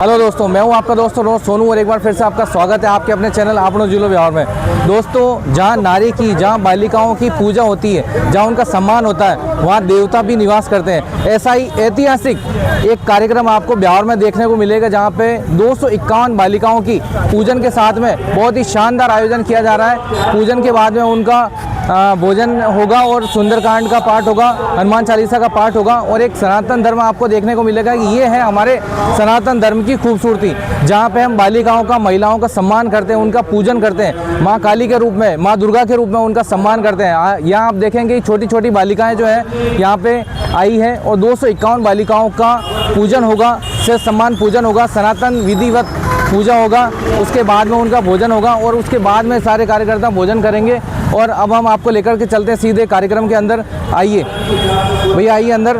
Hello दोस्तों, मैं हूं आपका दोस्त सोनू और एक बार फिर से आपका स्वागत है आपके अपने चैनल आपनो जिलो बिहार में। दोस्तों, जहां नारी की, जहां बालिकाओं की पूजा होती है, जहां उनका सम्मान होता है, वहां देवता भी निवास करते हैं। ऐसा ही ऐतिहासिक एक कार्यक्रम आपको बिहार में देखने को मिलेगा, जहां पे 251 बालिकाओं की पूजन के साथ में बहुत ही शानदार आयोजन किया जा रहा है। पूजन के बाद में उनका भोजन होगा और सुंदरकांड का पाठ होगा, हनुमान चालीसा का पाठ होगा और एक सनातन धर्म आपको देखने को मिलेगा कि ये है हमारे सनातन धर्म की खूबसूरती, जहाँ पे हम बालिकाओं का, महिलाओं का सम्मान करते हैं, उनका पूजन करते हैं। माँ काली के रूप में, माँ दुर्गा के रूप में उनका सम्मान करते हैं। यहाँ आप देखेंगे छोटी छोटी बालिकाएं जो है यहाँ पे आई है और 251 बालिकाओं का पूजन होगा, से सम्मान पूजन होगा, सनातन विधिवत पूजा होगा। उसके बाद में उनका भोजन होगा और उसके बाद में सारे कार्यकर्ता भोजन करेंगे। और अब हम आपको लेकर के चलते हैं सीधे कार्यक्रम के अंदर। आइए भैया, आइए अंदर।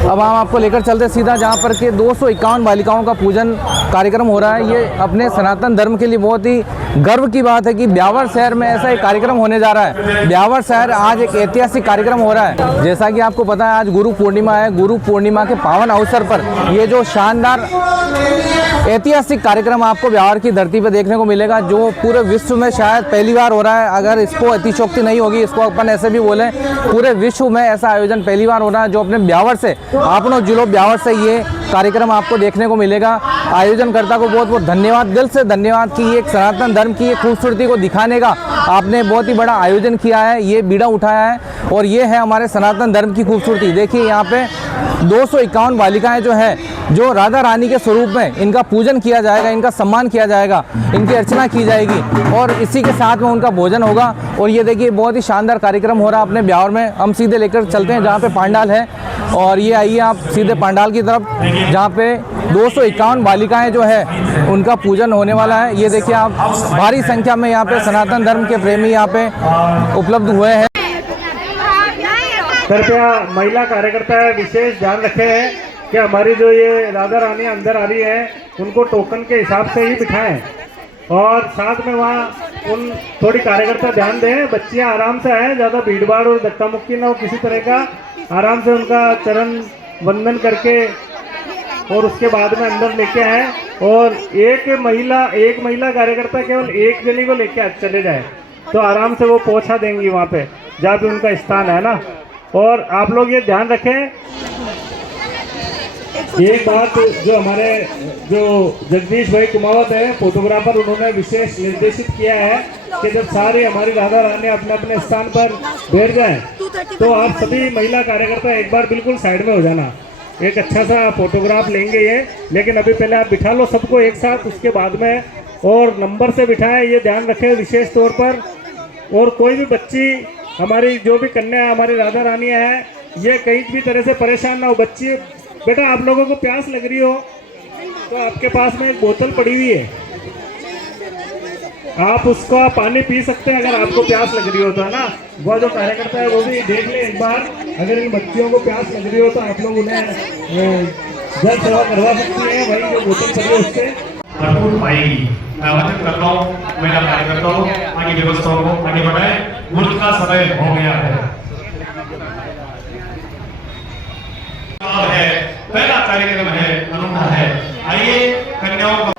अब हम आपको लेकर चलते हैं सीधा जहाँ पर के 251 बालिकाओं का पूजन कार्यक्रम हो रहा है। ये अपने सनातन धर्म के लिए बहुत ही गर्व की बात है कि ब्यावर शहर में ऐसा एक कार्यक्रम होने जा रहा है। ब्यावर शहर आज एक ऐतिहासिक कार्यक्रम हो रहा है। जैसा कि आपको पता है, आज गुरु पूर्णिमा है। गुरु पूर्णिमा के पावन अवसर पर ये जो शानदार ऐतिहासिक कार्यक्रम आपको बिहार की धरती पर देखने को मिलेगा, जो पूरे विश्व में शायद पहली बार हो रहा है। अगर इसको अतिशोक्ति नहीं होगी, इसको अपन ऐसे भी बोलें, पूरे विश्व में ऐसा आयोजन पहली बार हो रहा है, जो अपने ब्यावर से, आपनो जिलो ब्यावर से ये कार्यक्रम आपको देखने को मिलेगा। आयोजनकर्ता को बहुत बहुत धन्यवाद, दिल से धन्यवाद कि एक सनातन धर्म की ये खूबसूरती को दिखाने का आपने बहुत ही बड़ा आयोजन किया है, ये बीड़ा उठाया है। और ये है हमारे सनातन धर्म की खूबसूरती। देखिए, यहाँ पे 251 बालिकाएं जो है, जो राधा रानी के स्वरूप में इनका पूजन किया जाएगा, इनका सम्मान किया जाएगा, इनकी अर्चना की जाएगी और इसी के साथ में उनका भोजन होगा। और ये देखिए, बहुत ही शानदार कार्यक्रम हो रहा है अपने बिहार में। हम सीधे लेकर चलते हैं जहाँ पे पंडाल है और ये आइए आप सीधे पंडाल की तरफ, जहाँ पे 251 बालिकाएं जो है उनका पूजन होने वाला है। ये देखिए, आप भारी संख्या में यहाँ पे सनातन धर्म के प्रेमी यहाँ पे उपलब्ध हुए हैं। कृपया महिला कार्यकर्ता विशेष ध्यान रखे हैं कि हमारी जो ये राधा रानी अंदर आ रही है, उनको टोकन के हिसाब से ही बिठाएं और साथ में वहाँ उन थोड़ी कार्यकर्ता ध्यान दें, बच्चियाँ आराम से आएँ, ज़्यादा भीड़ भाड़ और धक्का मुक्की ना हो किसी तरह का। आराम से उनका चरण वंदन करके और उसके बाद में अंदर लेके आए। और एक महिला कार्यकर्ता केवल एक जनी को लेके चले जाए तो आराम से वो पहुंचा देंगी वहाँ पे जहाँ पे उनका स्थान है ना। और आप लोग ये ध्यान रखें, एक बात जो हमारे जो जगदीश भाई कुमावत है फोटोग्राफर, उन्होंने विशेष निर्देशित किया है कि जब सारे हमारी राधा रानी अपने अपने स्थान पर बैठ जाएं तो आप सभी महिला कार्यकर्ता एक बार बिल्कुल साइड में हो जाना। एक अच्छा सा फोटोग्राफ लेंगे ये, लेकिन अभी पहले आप बिठा लो सबको एक साथ, उसके बाद में और नंबर से बिठाएं, ये ध्यान रखें विशेष तौर पर। और कोई भी बच्ची, हमारी जो भी कन्या हमारी राधा रानी है, ये कहीं भी तरह से परेशान ना हो। बच्ची, बेटा आप लोगों को प्यास लग रही हो तो आपके पास में एक बोतल पड़ी हुई है, आप उसका पानी पी सकते हैं अगर आपको प्यास लग रही हो तो, है ना। वह जो कार्यकर्ता है वो भी देख ले एक बार, अगर इन बच्चियों को प्यास लग रही हो तो आप लोग उन्हें जल सेवा करवा सकती है। भाई जो बोतल पड़ी है उससे भरपूर पाएगी। मैं आवाहन करता हूँ महिला कार्यकर्ताओं आगे व्यवस्थाओं को आगे बढ़ाए, मुल्क का समय हो गया है। पहला कार्यक्रम है, अनूठा है। आइए कन्याओं को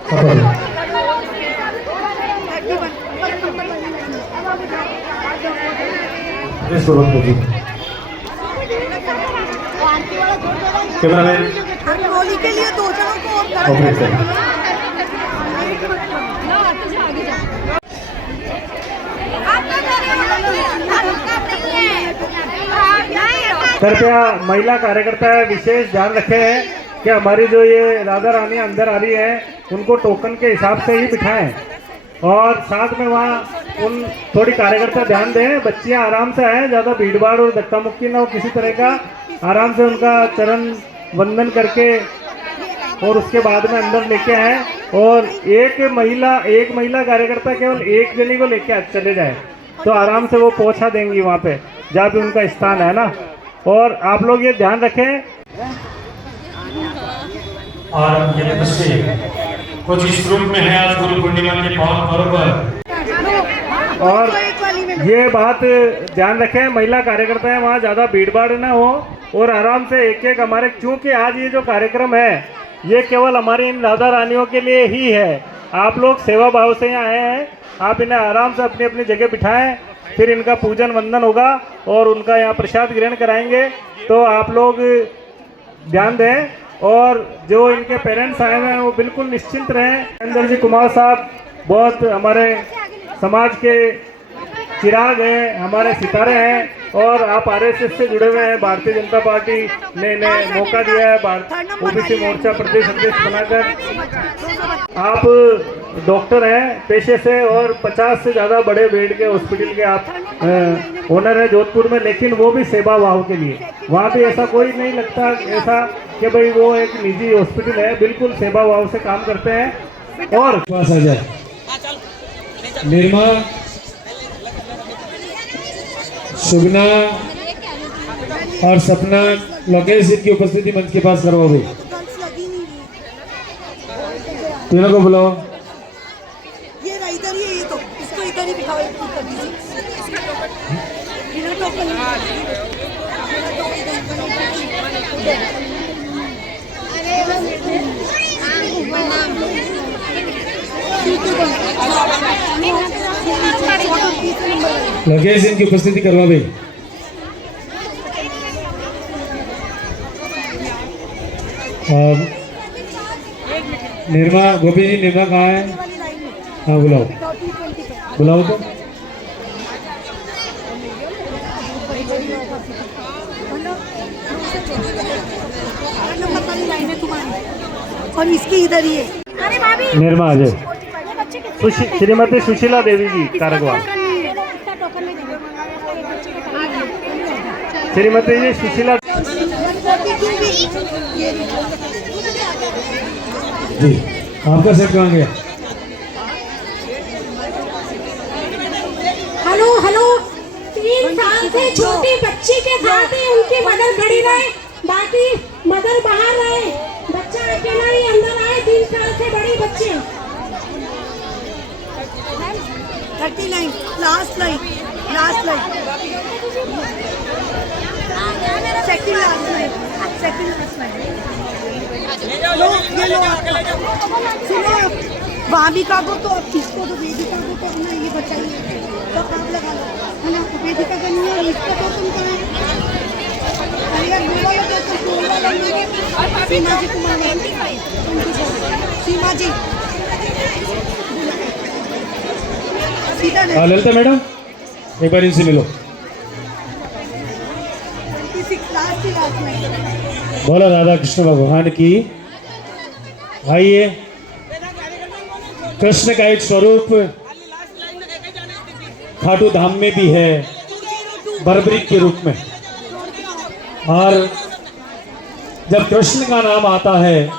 कैमरामैन के लिए 2 जनों को और कृपया महिला कार्यकर्ता विशेष ध्यान रखे हैं कि हमारी जो ये राधा रानी अंदर आ रही है, उनको टोकन के हिसाब से ही बिठाएं और साथ में वहाँ उन थोड़ी कार्यकर्ता ध्यान दें, बच्चियाँ आराम से आएँ, ज़्यादा भीड़ भाड़ और धक्का मुक्की ना हो किसी तरह का। आराम से उनका चरण वंदन करके और उसके बाद में अंदर लेके आए। और एक महिला कार्यकर्ता केवल एक जनी को लेके चले जाए तो आराम से वो पहुंचा देंगी वहाँ पे जहाँ पे उनका स्थान है ना। और आप लोग ये ध्यान रखें। और ये बच्चे कुछ इस रूप में है आज गुरु पूर्णिमा के पावन पर्व पर। और ये बात ध्यान रखें, महिला कार्यकर्ता है वहाँ ज़्यादा भीड़ भाड़ ना हो और आराम से एक एक हमारे, क्योंकि आज ये जो कार्यक्रम है ये केवल हमारी इन राधा रानियों के लिए ही है। आप लोग सेवा भाव से यहाँ आए हैं, आप इन्हें आराम से अपनी अपनी जगह बिठाएं, फिर इनका पूजन वंदन होगा और उनका यहाँ प्रसाद ग्रहण कराएंगे। तो आप लोग ध्यान दें और जो इनके पेरेंट्स आए हुए हैं वो बिल्कुल निश्चिंत रहें। नरेंद्र जी कुमार साहब बहुत हमारे समाज के चिराग हैं, हमारे सितारे हैं और आप आरएसएस से जुड़े हुए हैं। भारतीय जनता पार्टी ने इन्हें मौका दिया है ओबीसी मोर्चा प्रदेश अध्यक्ष बनाकर। आप डॉक्टर हैं पेशे से और 50 से ज़्यादा बड़े बेड के हॉस्पिटल के आप ओनर हैं जोधपुर में, लेकिन वो भी सेवा भाव के लिए। वहाँ पे ऐसा कोई नहीं लगता ऐसा कि भाई वो एक निजी हॉस्पिटल है, बिल्कुल सेवा भाव से काम करते हैं। और पास आ जाए निर्मा, सुगना और सपना लोकेश की उपस्थिति मंच के पास करवाओ भाई। तीनों को बुलाओ। ये रहा इधर ही है, ये तो इसको इधर ही बिठाओ। बिना टोकन लोकेश इनकी उपस्थिति करवा भाई। और निर्मा, गोपी जी निर्मा कहाँ है? हाँ बुलाओ बुलाओ तो। और इसकी इधर ही है। अरे भाभी निर्मा आ जाए। श्रीमती सुशीला देवी जी कारगवाल। श्रीमती जी सुशीला जी आपका सेट कहाँ गया? हेलो हेलो, 3 साल से छोटी बच्ची के साथ ही उनकी मदर खड़ी रहे, बाकी मदर बाहर रहे, बच्चा अकेला ही अंदर आए। 3 साल से बड़ी बच्चे। 39 last line second last line. लो ये लो सुनो, भाविका को तो इसको तो वेदिका को तो अपना ये बचाइए, तो आप लगा लो है ना। वेदिका का नहीं है, इसको तो तुम करें। सीमा जी कुमार, सीमा जी सीधा ललिता मैडम एक बार इनसे मिलो। बोलो राधा कृष्ण भगवान की। आइए, कृष्ण का एक स्वरूप खाटू धाम में भी है बर्बरिक के रूप में, और जब कृष्ण का नाम आता है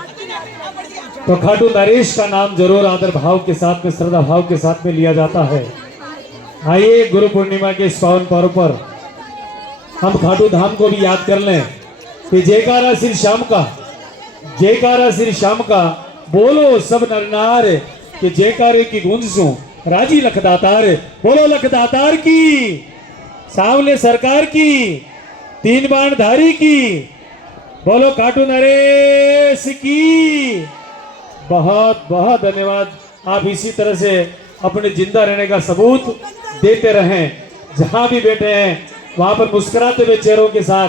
तो खाटू नरेश का नाम जरूर आदर भाव के साथ में, श्रद्धा भाव के साथ में लिया जाता है। आइए गुरु पूर्णिमा के इस पावन पर्व पर हम खाटू धाम को भी याद कर लें कि जयकारा श्री श्याम का, जयकारा श्री श्याम का, बोलो सब नर नार कि जयकारे की गूंज सो राजी लखदातार। बोलो लखदातार की, सामने सरकार की, 3 बाण धारी की, बोलो खाटू नरेश की। बहुत बहुत धन्यवाद। आप इसी तरह से अपने जिंदा रहने का सबूत देते रहें, जहां भी बैठे हैं वहां पर मुस्कुराते हुए चेहरों के साथ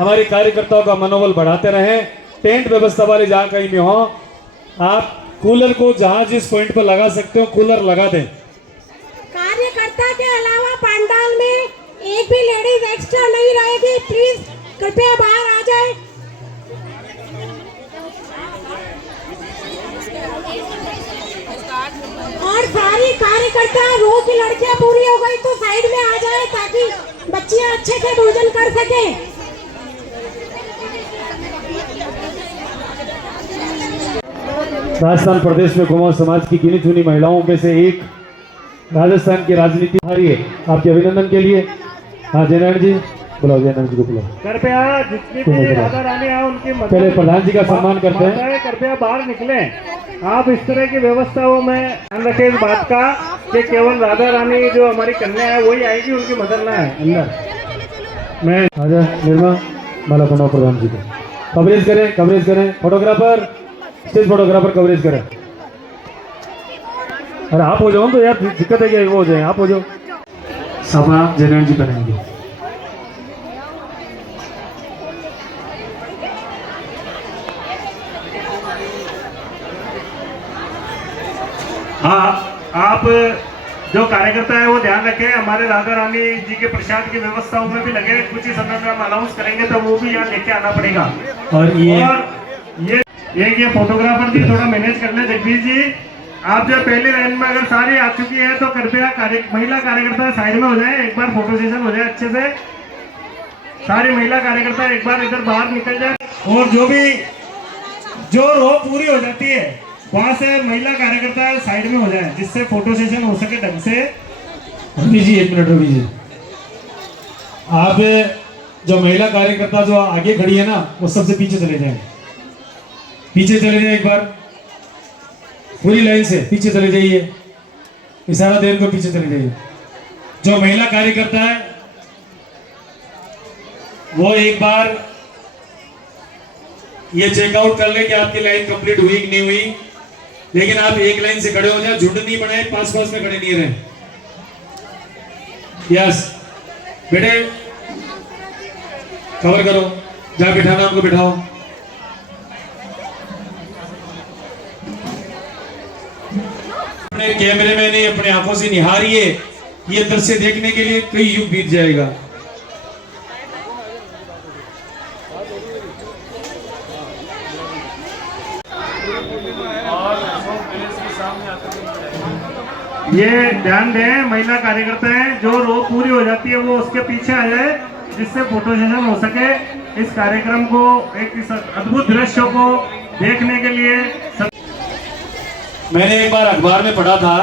हमारे कार्यकर्ताओं का मनोबल बढ़ाते रहें। टेंट व्यवस्था वाले जहां कहीं में हो, आप कूलर को जहां जिस पॉइंट पर लगा सकते हो कूलर लगा दें। कार्यकर्ता के अलावा पंडाल में एक भी लेडीज एक्स्ट्रा नहीं रहेगी, प्लीज कृपया बाहर आ जाए। और सारी कार्यकर्ता, रो की लड़कियां पूरी हो गई तो साइड में आ जाए ताकि बच्चियां अच्छे से भोजन कर सके। राजस्थान प्रदेश में कुमाऊं समाज की गिनी चुनी महिलाओं में से एक राजस्थान की राजनीति आ रही है। आपके अभिनंदन के लिए हाँ जयनारायण जी बुलाओ, जयनारायण जी को बुलाओ। कृपया जितनी भी राधा रानी है उनकी मदद, पहले प्रधान जी का सम्मान करते हैं। कृपया बाहर निकले। आप इस तरह की व्यवस्थाओं में ध्यान रखें इस बात का कि केवल राधा रानी जो हमारी कन्या है वही आएगी, उनकी मदद ना है अंदर। मैं आजा निर्मा माला बनाओ प्रधान जी को। कवरेज करें फोटोग्राफर स्टेज फोटोग्राफर कवरेज करें। अरे आप हो जाओ तो यार, दिक्कत है क्या, वो हो जाए, आप हो जाओ। सभा जनरल जी बनाएंगे। हाँ, आप जो कार्यकर्ता है वो ध्यान रखें, हमारे राधा रानी जी के प्रसाद की व्यवस्थाओं में भी लगे। कुछ ही समय में हम अनाउंस करेंगे तो वो भी यहाँ लेके आना पड़ेगा। और ये फोटोग्राफर जी थोड़ा मैनेज कर ले। जगदीश जी, आप जो पहली लाइन में अगर सारी आ चुकी है तो कृपया महिला कार्यकर्ता साइड में हो जाए, एक बार फोटो सेशन हो जाए अच्छे से। सारी महिला कार्यकर्ता एक बार इधर बाहर निकल जाए, और जो रो पूरी हो जाती है वहां से महिला कार्यकर्ता साइड में हो जाए, जिससे फोटो सेशन हो सके ढंग से। रवि जी, एक मिनट रवि जी, आप जो महिला कार्यकर्ता जो आगे खड़ी है ना, वो सबसे पीछे चले जाए, पीछे चले जाए, एक बार पूरी लाइन से पीछे चले जाइए, इशारा देर को पीछे चले जाइए। जो महिला कार्यकर्ता है वो एक बार ये चेकआउट कर ले कि आपकी लाइन कंप्लीट हुई कि नहीं हुई। लेकिन आप एक लाइन से खड़े हो जाए, झुंड नहीं बनाए, पास पास में खड़े नहीं रहे। यस बेटे, कवर करो, जहां बिठाना उनको बिठाओ। अपने कैमरे में नहीं, अपने आंखों से निहारिए। ये दृश्य देखने के लिए कई युग बीत जाएगा। ये ध्यान दें, महिला कार्यकर्ता है, जो रो पूरी हो जाती है वो उसके पीछे आ जाए, जिससे फोटो सेशन हो सके। इस कार्यक्रम को, एक इस अद्भुत दृश्य को देखने के लिए मैंने एक बार अखबार में पढ़ा था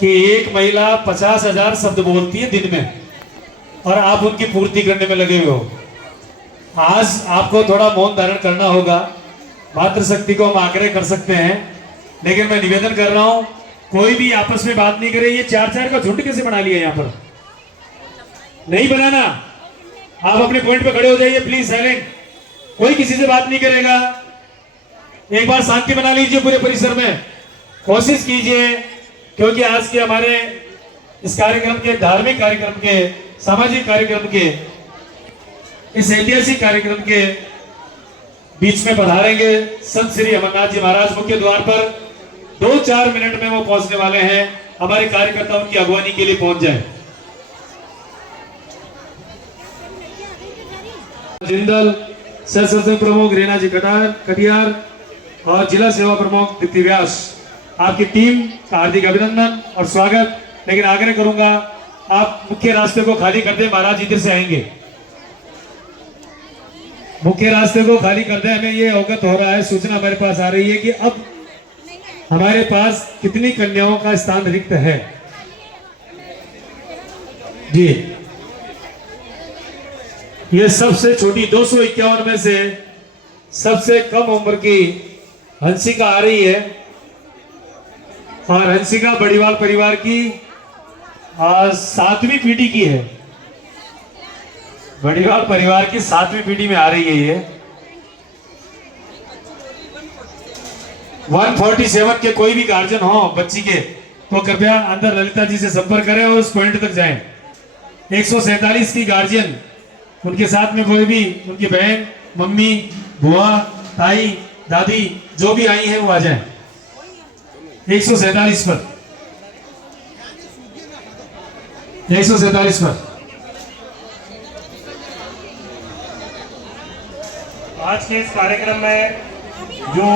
कि एक महिला 50,000 शब्द बोलती है दिन में, और आप उनकी पूर्ति करने में लगे हुए हो। आज आपको थोड़ा मौन धारण करना होगा। मातृशक्ति को हम आग्रह कर सकते हैं, लेकिन मैं निवेदन कर रहा हूं, कोई भी आपस में बात नहीं करे। ये 4-4 का झुंड कैसे बना लिया? यहाँ पर नहीं बनाना। आप अपने पॉइंट पे खड़े हो जाइए प्लीज, साइलेंट। कोई किसी से बात नहीं करेगा। एक बार शांति बना लीजिए पूरे परिसर में, कोशिश कीजिए, क्योंकि आज के हमारे इस कार्यक्रम के, धार्मिक कार्यक्रम के, सामाजिक कार्यक्रम के, इस ऐतिहासिक कार्यक्रम के बीच में पधारेंगे संत श्री अमरनाथ जी महाराज। मुख्य द्वार पर 2-4 मिनट में वो पहुंचने वाले हैं। हमारे कार्यकर्ता उनकी अगवानी के लिए पहुंच जाए। जिंदल, सह प्रमुख रेना जी कटियार और जिला सेवा प्रमुख दीप्ति व्यास, आपकी टीम का हार्दिक अभिनंदन और स्वागत। लेकिन आग्रह करूंगा, आप मुख्य रास्ते को खाली कर दें। महाराज इधर से आएंगे, मुख्य रास्ते को खाली कर दें। हमें ये अवगत हो रहा है, सूचना हमारे पास आ रही है कि अब हमारे पास कितनी कन्याओं का स्थान रिक्त है। जी, ये सबसे छोटी 251 में से सबसे कम उम्र की हंसिका आ रही है, और हंसिका बड़ीवाल परिवार की 7वीं पीढ़ी की है। बड़ीवाल परिवार की 7वीं पीढ़ी में आ रही है ये। 147 के कोई भी गार्जियन हो बच्ची के, तो कृपया अंदर ललिता जी से संपर्क करें और उस पॉइंट तक जाएं। 147 की गार्जियन, उनके साथ में कोई भी उनकी बहन, मम्मी, बुआ, ताई, दादी जो भी आई है वो आ जाए। 147 पर, 147 पर। आज के इस कार्यक्रम में जो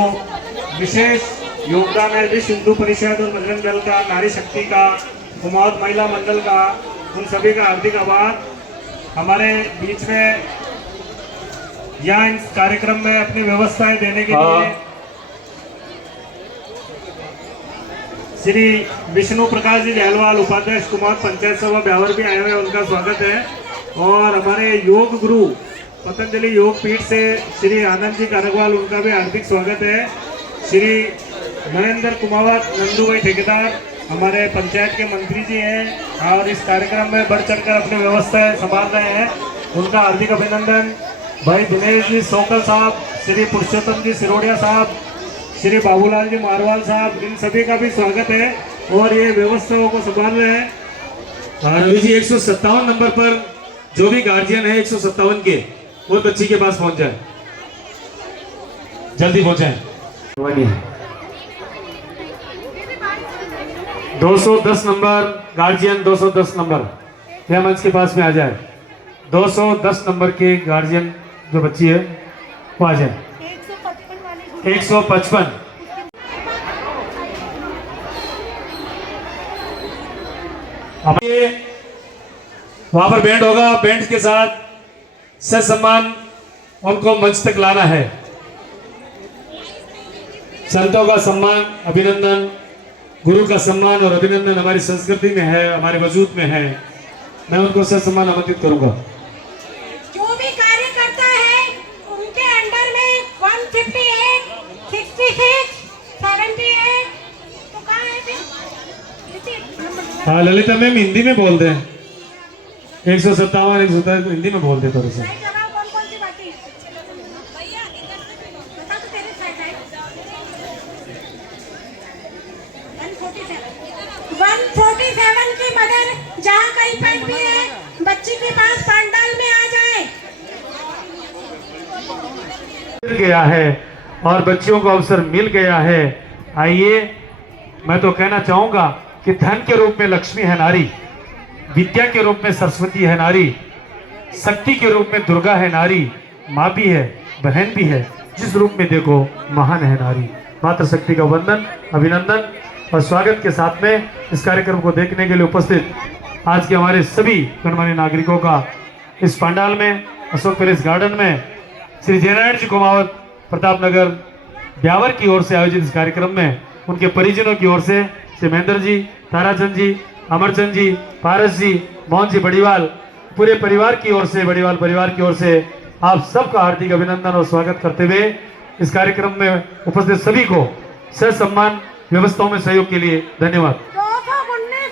विशेष योगदान है विश्व हिंदू परिषद और बजरंग दल का, नारी शक्ति का, कुमाऊं महिला मंडल का, उन सभी का हार्दिक आभार। हमारे बीच में यहाँ इस कार्यक्रम में अपनी व्यवस्थाएं देने के लिए श्री विष्णु प्रकाश जी जहलवाल, उपाध्यक्ष कुमाऊं पंचायत सभा ब्यावर भी आए हुए, उनका स्वागत है। और हमारे योग गुरु पतंजलि योग पीठ से श्री आनंद जी कारगवाल, उनका भी हार्दिक स्वागत है। श्री नरेंद्र कुमावत नंदू भाई ठेकेदार हमारे पंचायत के मंत्री जी हैं और इस कार्यक्रम में बढ़ चढ़कर अपनी व्यवस्थाएं संभाल रहे हैं, उनका हार्दिक अभिनंदन। भाई दिनेश जी सोकल साहब, श्री पुरुषोत्तम जी सिरोड़िया साहब, श्री बाबूलाल जी मारवाल साहब, इन सभी का भी स्वागत है और ये व्यवस्थाओं को संभाल रहे हैं। रवि जी 157 नंबर पर जो भी गार्जियन है 157 के वो बच्ची के पास पहुंच जाए, जल्दी पहुंचाएं। 210 नंबर गार्जियन, 210 नंबर यह मंच के पास में आ जाए। 210 नंबर के गार्जियन जो बच्ची है वो आ जाए। 155 अब ये वहां पर बैंड होगा, बैंड के साथ सम्मान उनको मंच तक लाना है। संतों का सम्मान, अभिनंदन, गुरु का सम्मान और अभिनंदन हमारी संस्कृति में है, हमारे वजूद में है। मैं उनको सम्मान आमंत्रित करूंगा। जो भी कार्य करता है उनके अंडर में 158, 66, 78 तो कहाँ है फिर? हाँ ललिता मैम हिंदी में बोल दें। 157, 157 हिंदी में बोल दे थोड़ा सा। कौन कौन सी बाकी बता तो तेरे साइड है। 147 की मदर जहाँ कहीं पर भी है बच्ची के पास पंडाल में आ जाए। मिल गया है और बच्चियों को अवसर मिल गया है। आइए, मैं तो कहना चाहूंगा कि धन के रूप में लक्ष्मी है नारी, विद्या के रूप में सरस्वती है नारी, शक्ति के रूप में दुर्गा है नारी, माँ भी है, बहन भी है, जिस रूप में देखो महान है नारी। मातृ शक्ति का वंदन, अभिनंदन और स्वागत के साथ में इस कार्यक्रम को देखने के लिए उपस्थित आज के हमारे सभी गणमान्य नागरिकों का इस पंडाल में, अशोक पैलेस गार्डन में श्री जयनारायण जी कुमावत प्रतापनगर ब्यावर की ओर से आयोजित इस कार्यक्रम में उनके परिजनों की ओर से श्री महेंद्र जी, ताराचंद जी, अमरचंद जी, पारस जी, मोहन जी बड़ीवाल, पूरे परिवार की ओर से, बड़ीवाल परिवार की ओर से आप सबका हार्दिक अभिनंदन और स्वागत करते हुए इस कार्यक्रम में उपस्थित सभी को सम्मान व्यवस्थाओं में सहयोग के लिए धन्यवाद।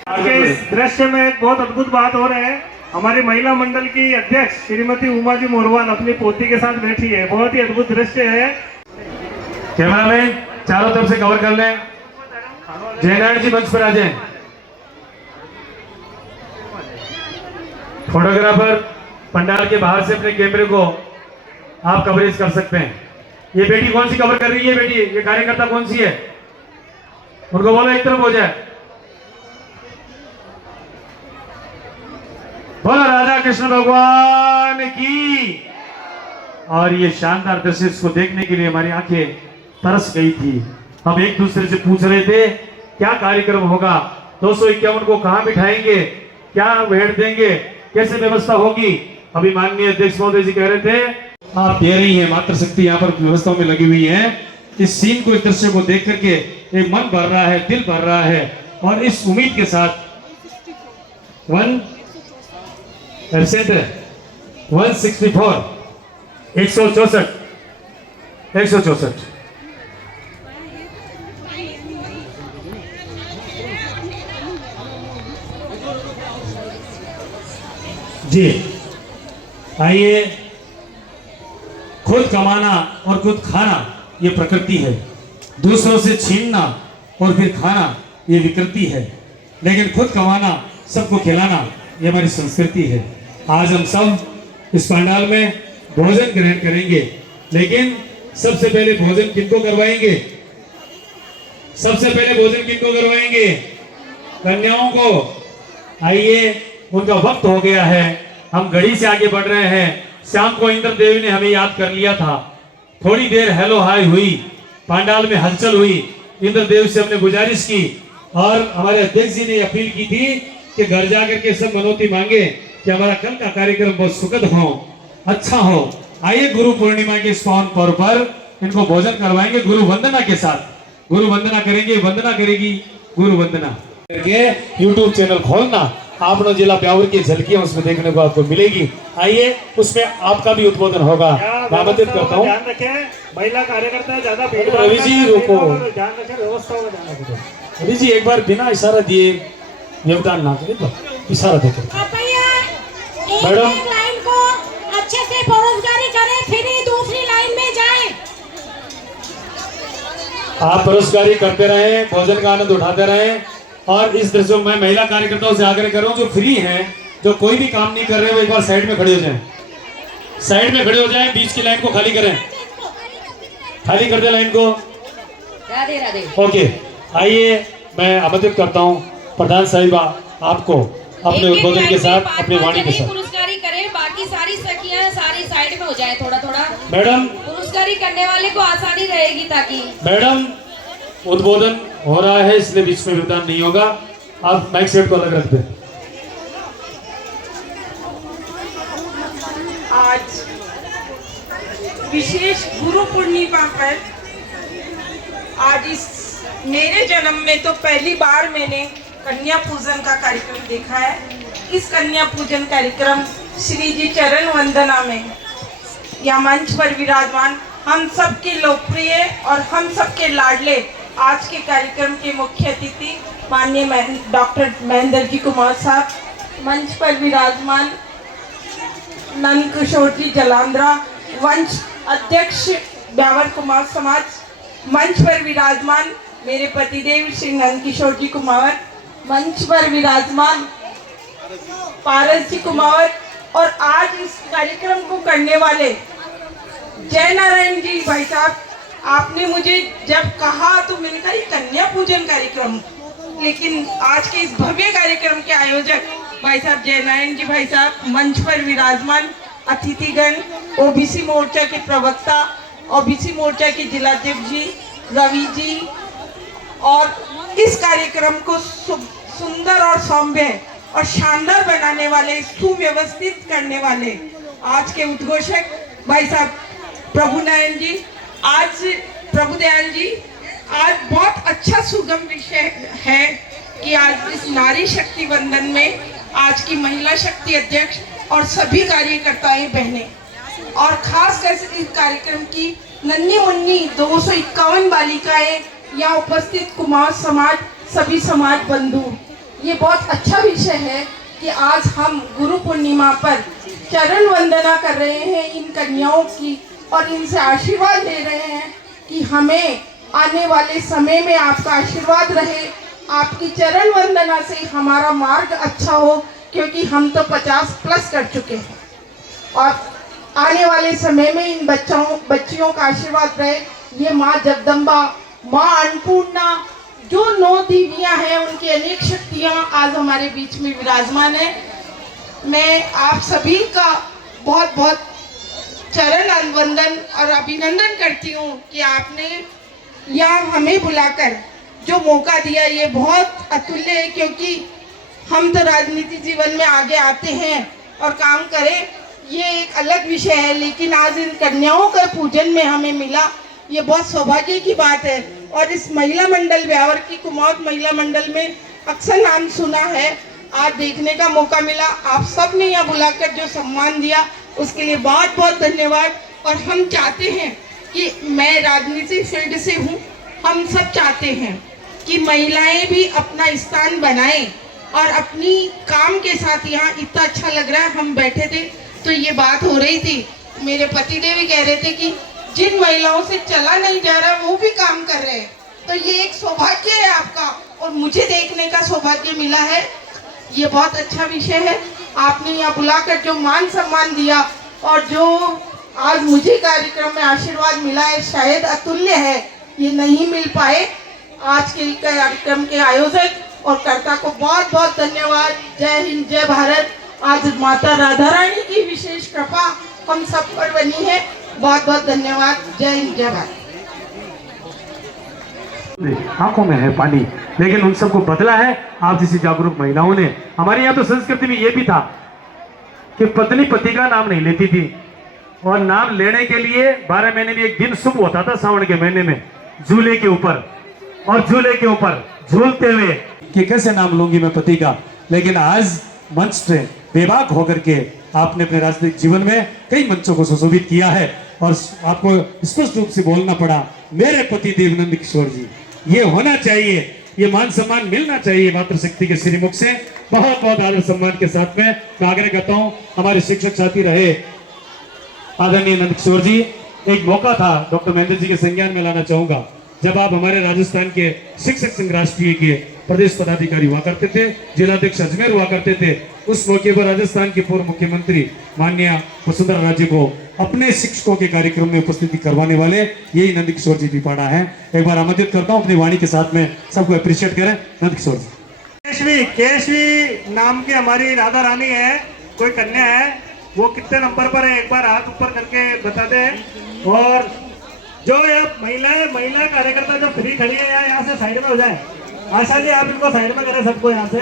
आगे इस दृश्य में एक बहुत अद्भुत बात हो रही है। हमारी महिला मंडल की अध्यक्ष श्रीमती उमा जी मोरवाल अपनी पोती के साथ बैठी है। बहुत ही अद्भुत दृश्य है। कैमरा में चारों तरफ से कवर कर लें। जयनारायण जी मंच पर आ जाएं। फोटोग्राफर पंडाल के बाहर से अपने कैमरे को आप कवरेज कर सकते हैं। ये बेटी कौन सी कवर कर रही है? बेटी ये कार्यकर्ता कौन सी है? उनको बोलो एक तरफ हो जाए। बोलो राधा कृष्ण भगवान की। और ये शानदार दृश्य को देखने के लिए हमारी आंखें तरस गई थी। हम एक दूसरे से पूछ रहे थे क्या कार्यक्रम होगा, 251 को कहां बिठाएंगे, क्या भेंट देंगे, कैसे व्यवस्था होगी। अभी माननीय अध्यक्ष महोदय जी कह रहे थे आप दे रही है मातृ शक्ति यहाँ पर व्यवस्थाओं में लगी हुई है। इस सीन को, इस दृश्य को देख करके एक मन भर रहा है, दिल भर रहा है और इस उम्मीद के साथ 164 जी। आइए, खुद कमाना और खुद खाना ये प्रकृति है, दूसरों से छीनना और फिर खाना ये विकृति है, लेकिन खुद कमाना, सबको खिलाना ये हमारी संस्कृति है। आज हम सब इस पंडाल में भोजन ग्रहण करेंगे, लेकिन सबसे पहले भोजन किनको करवाएंगे? सबसे पहले भोजन किनको करवाएंगे? कन्याओं को। आइए, उनका वक्त हो गया है, हम घड़ी से आगे बढ़ रहे हैं। शाम को इंद्र देव ने हमें याद कर लिया था, थोड़ी देर हेलो हाय हुई, पंडाल में हलचल हुई, इंद्र देव से हमने गुजारिश की और हमारे अध्यक्ष जी ने अपील की थी कि घर जाकर के सब मनौती मांगे कि हमारा कल का कार्यक्रम बहुत सुखद हो, अच्छा हो। आइए, गुरु पूर्णिमा के इस पावन पर्व पर इनको भोजन करवाएंगे गुरु वंदना के साथ। गुरु वंदना करेंगे, वंदना करेगी गुरु वंदना। यूट्यूब चैनल खोलना, आपनो जिला ब्यावर की झलकियां उसमें देखने को आपको मिलेगी। आइए, उसमें आपका भी उद्बोधन होगा। मैं आमंत्रित करता हूँ। ध्यान रखें, महिला कार्यकर्ता ज्यादा भीड़ रवि जी रुको, ध्यान रखें, व्यवस्थाओं का ध्यान रखें। रवि जी एक बार बिना इशारा दिए योगदान ना करें, तो इशारा देकर मैडम एक लाइन को अच्छे से परोसगारी करें, फिर ही दूसरी लाइन में जाएं। आप पुरस्कारी करते रहें, भोजन का आनंद उठाते रहें। और इस दृश्य में मैं महिला कार्यकर्ताओं से आग्रह कर रहा हूं, जो फ्री हैं, जो कोई भी काम नहीं कर रहे, वो एक बार साइड में खड़े हो जाएं। साइड में खड़े हो जाएं, बीच की लाइन को खाली करें, खाली कर दे लाइन को। राधे राधे। ओके, आइए मैं आमंत्रित करता हूं प्रधान साहिबा आपको अपने उद्बोधन के साथ, अपनी वाणी के साथ। पुरस्कारी करें, बाकी सारी सखियां सारी साइड में हो जाए थोड़ा थोड़ा। मैडम, पुरस्कारी करने वाले को आसानी रहेगी ताकि। मैडम, उद्बोधन हो रहा है इसलिए बीच में विधान नहीं होगा। आप माइक सेट को अलग रख दें। आज विशेष गुरु पूर्णिमा पर आज इस मेरे जन्म में तो पहली बार मैंने कन्या पूजन का कार्यक्रम देखा है। इस कन्या पूजन कार्यक्रम श्री जी चरण वंदना में या मंच पर विराजमान हम सबके लोकप्रिय और हम सबके लाडले आज के कार्यक्रम के मुख्य अतिथि माननीय डॉक्टर महेंद्र जी कुमार साहब, मंच पर विराजमान नंद किशोर जी जलांद्रा, वंश अध्यक्ष ब्यावर कुमार समाज, मंच पर विराजमान मेरे पतिदेव श्री नंद किशोर जी कुमार, मंच पर विराजमान पारस जी कुमार, और आज इस कार्यक्रम को करने वाले जय नारायण जी भाई साहब। आपने मुझे जब कहा तो मैंने कहा ये कन्या पूजन कार्यक्रम, लेकिन आज के इस भव्य कार्यक्रम के आयोजक भाई साहब जय नारायण जी भाई साहब, मंच पर विराजमान अतिथिगण, ओबीसी मोर्चा के प्रवक्ता, ओबीसी मोर्चा के जिलाध्यक्ष जी रवि जी, और इस कार्यक्रम को सुंदर और सौम्य और शानदार बनाने वाले, सुव्यवस्थित करने वाले आज के उद्घोषक भाई साहब प्रभुनारायण जी, आज प्रभुदयाल जी, आज बहुत अच्छा सुगम विषय है कि आज इस नारी शक्ति वंदन में आज की महिला शक्ति अध्यक्ष और सभी कार्यकर्ताएं बहनें और खासकर इस कार्यक्रम की नन्ही मुन्नी 251 बालिकाएं यहाँ उपस्थित कुमार समाज, सभी समाज बंधु, ये बहुत अच्छा विषय है कि आज हम गुरु पूर्णिमा पर चरण वंदना कर रहे हैं इन कन्याओं की और इनसे आशीर्वाद ले रहे हैं कि हमें आने वाले समय में आपका आशीर्वाद रहे, आपकी चरण वंदना से हमारा मार्ग अच्छा हो, क्योंकि हम तो 50+ कर चुके हैं और आने वाले समय में इन बच्चियों का आशीर्वाद रहे। ये माँ जगदम्बा, माँ अन्नपूर्णा, जो 9 देवियाँ हैं, उनकी अनेक शक्तियाँ आज हमारे बीच में विराजमान है। मैं आप सभी का बहुत बहुत चरण वंदन और अभिनंदन करती हूँ कि आपने यहाँ हमें बुलाकर जो मौका दिया, ये बहुत अतुल्य है, क्योंकि हम तो राजनीति जीवन में आगे आते हैं और काम करें, ये एक अलग विषय है, लेकिन आज इन कन्याओं का पूजन में हमें मिला, ये बहुत सौभाग्य की बात है। और इस महिला मंडल, ब्यावर की कुमाऊँ महिला मंडल में अक्सर नाम सुना है, आज देखने का मौका मिला। आप सब ने यहाँ बुलाकर जो सम्मान दिया उसके लिए बहुत बहुत धन्यवाद। और हम चाहते हैं कि मैं राजनीतिक फील्ड से हूँ, हम सब चाहते हैं कि महिलाएं भी अपना स्थान बनाएं और अपनी काम के साथ, यहाँ इतना अच्छा लग रहा है, हम बैठे थे तो ये बात हो रही थी, मेरे पतिदेव भी कह रहे थे कि जिन महिलाओं से चला नहीं जा रहा वो भी काम कर रहे हैं, तो ये एक सौभाग्य है आपका और मुझे देखने का सौभाग्य मिला है। ये बहुत अच्छा विषय है, आपने यहाँ बुलाकर जो मान सम्मान दिया और जो आज मुझे कार्यक्रम में आशीर्वाद मिला है, शायद अतुल्य है, ये नहीं मिल पाए। आज के कार्यक्रम के आयोजक और कर्ता को बहुत बहुत धन्यवाद। जय हिंद, जय भारत। आज माता राधा रानी की विशेष कृपा हम सब पर बनी है, बहुत बहुत धन्यवाद। जय हिंद, जय भारत। आंखों में है पानी, लेकिन उन सबको बदला है आप जैसी जागरूक महिलाओं ने। हमारे यहाँ तो संस्कृति में ये भी था कि पत्नी पति का नाम नहीं लेती थी, और नाम लेने के लिए 12 महीने में एक दिन शुभ होता था, सावन के महीने में, झूले के ऊपर, और झूले के ऊपर झूलते हुए कि कैसे नाम लूंगी मैं पति का। लेकिन आज मंच से बेबाक होकर के आपने अपने राजनीतिक जीवन में कई मंचों को सुशोभित किया है और आपको स्पष्ट रूप से बोलना पड़ा, मेरे पति देवनंद किशोर जी, ये होना चाहिए, ये मान सम्मान मिलना चाहिए मातृशक्ति के श्रीमुख से। बहुत बहुत आदर सम्मान के साथ में मैं आग्रह करता हूँ, हमारे शिक्षक साथी रहे आदरणीय नंद किशोर जी, एक मौका था डॉक्टर महेंद्र जी के संज्ञान में लाना चाहूंगा। जब आप हमारे राजस्थान के शिक्षक संघ राष्ट्रीय के प्रदेश पदाधिकारी हुआ करते थे, जिलाध्यक्ष अजमेर हुआ करते थे। उस मौके पर राजस्थान के पूर्व मुख्यमंत्री माननीय वसुंधरा राजे को अपने शिक्षकों के कार्यक्रम में उपस्थिति करवाने वाले यही नंदकिशोर जी दीपाड़ा है। एक बार आमंत्रित करता हूं अपनी वाणी के साथ में सबको अप्रिशिएट करें। नंदकिशोर जी। केशवी नाम की हमारी राधा रानी है, कोई कन्या है, वो कितने नंबर पर है एक बार हाथ ऊपर करके बता दें। और जो ये महिला कार्यकर्ता जो फ्री खड़ी है यहाँ से साइड में हो जाए। आशा जी आप इनको साइड में करें, सबको यहाँ से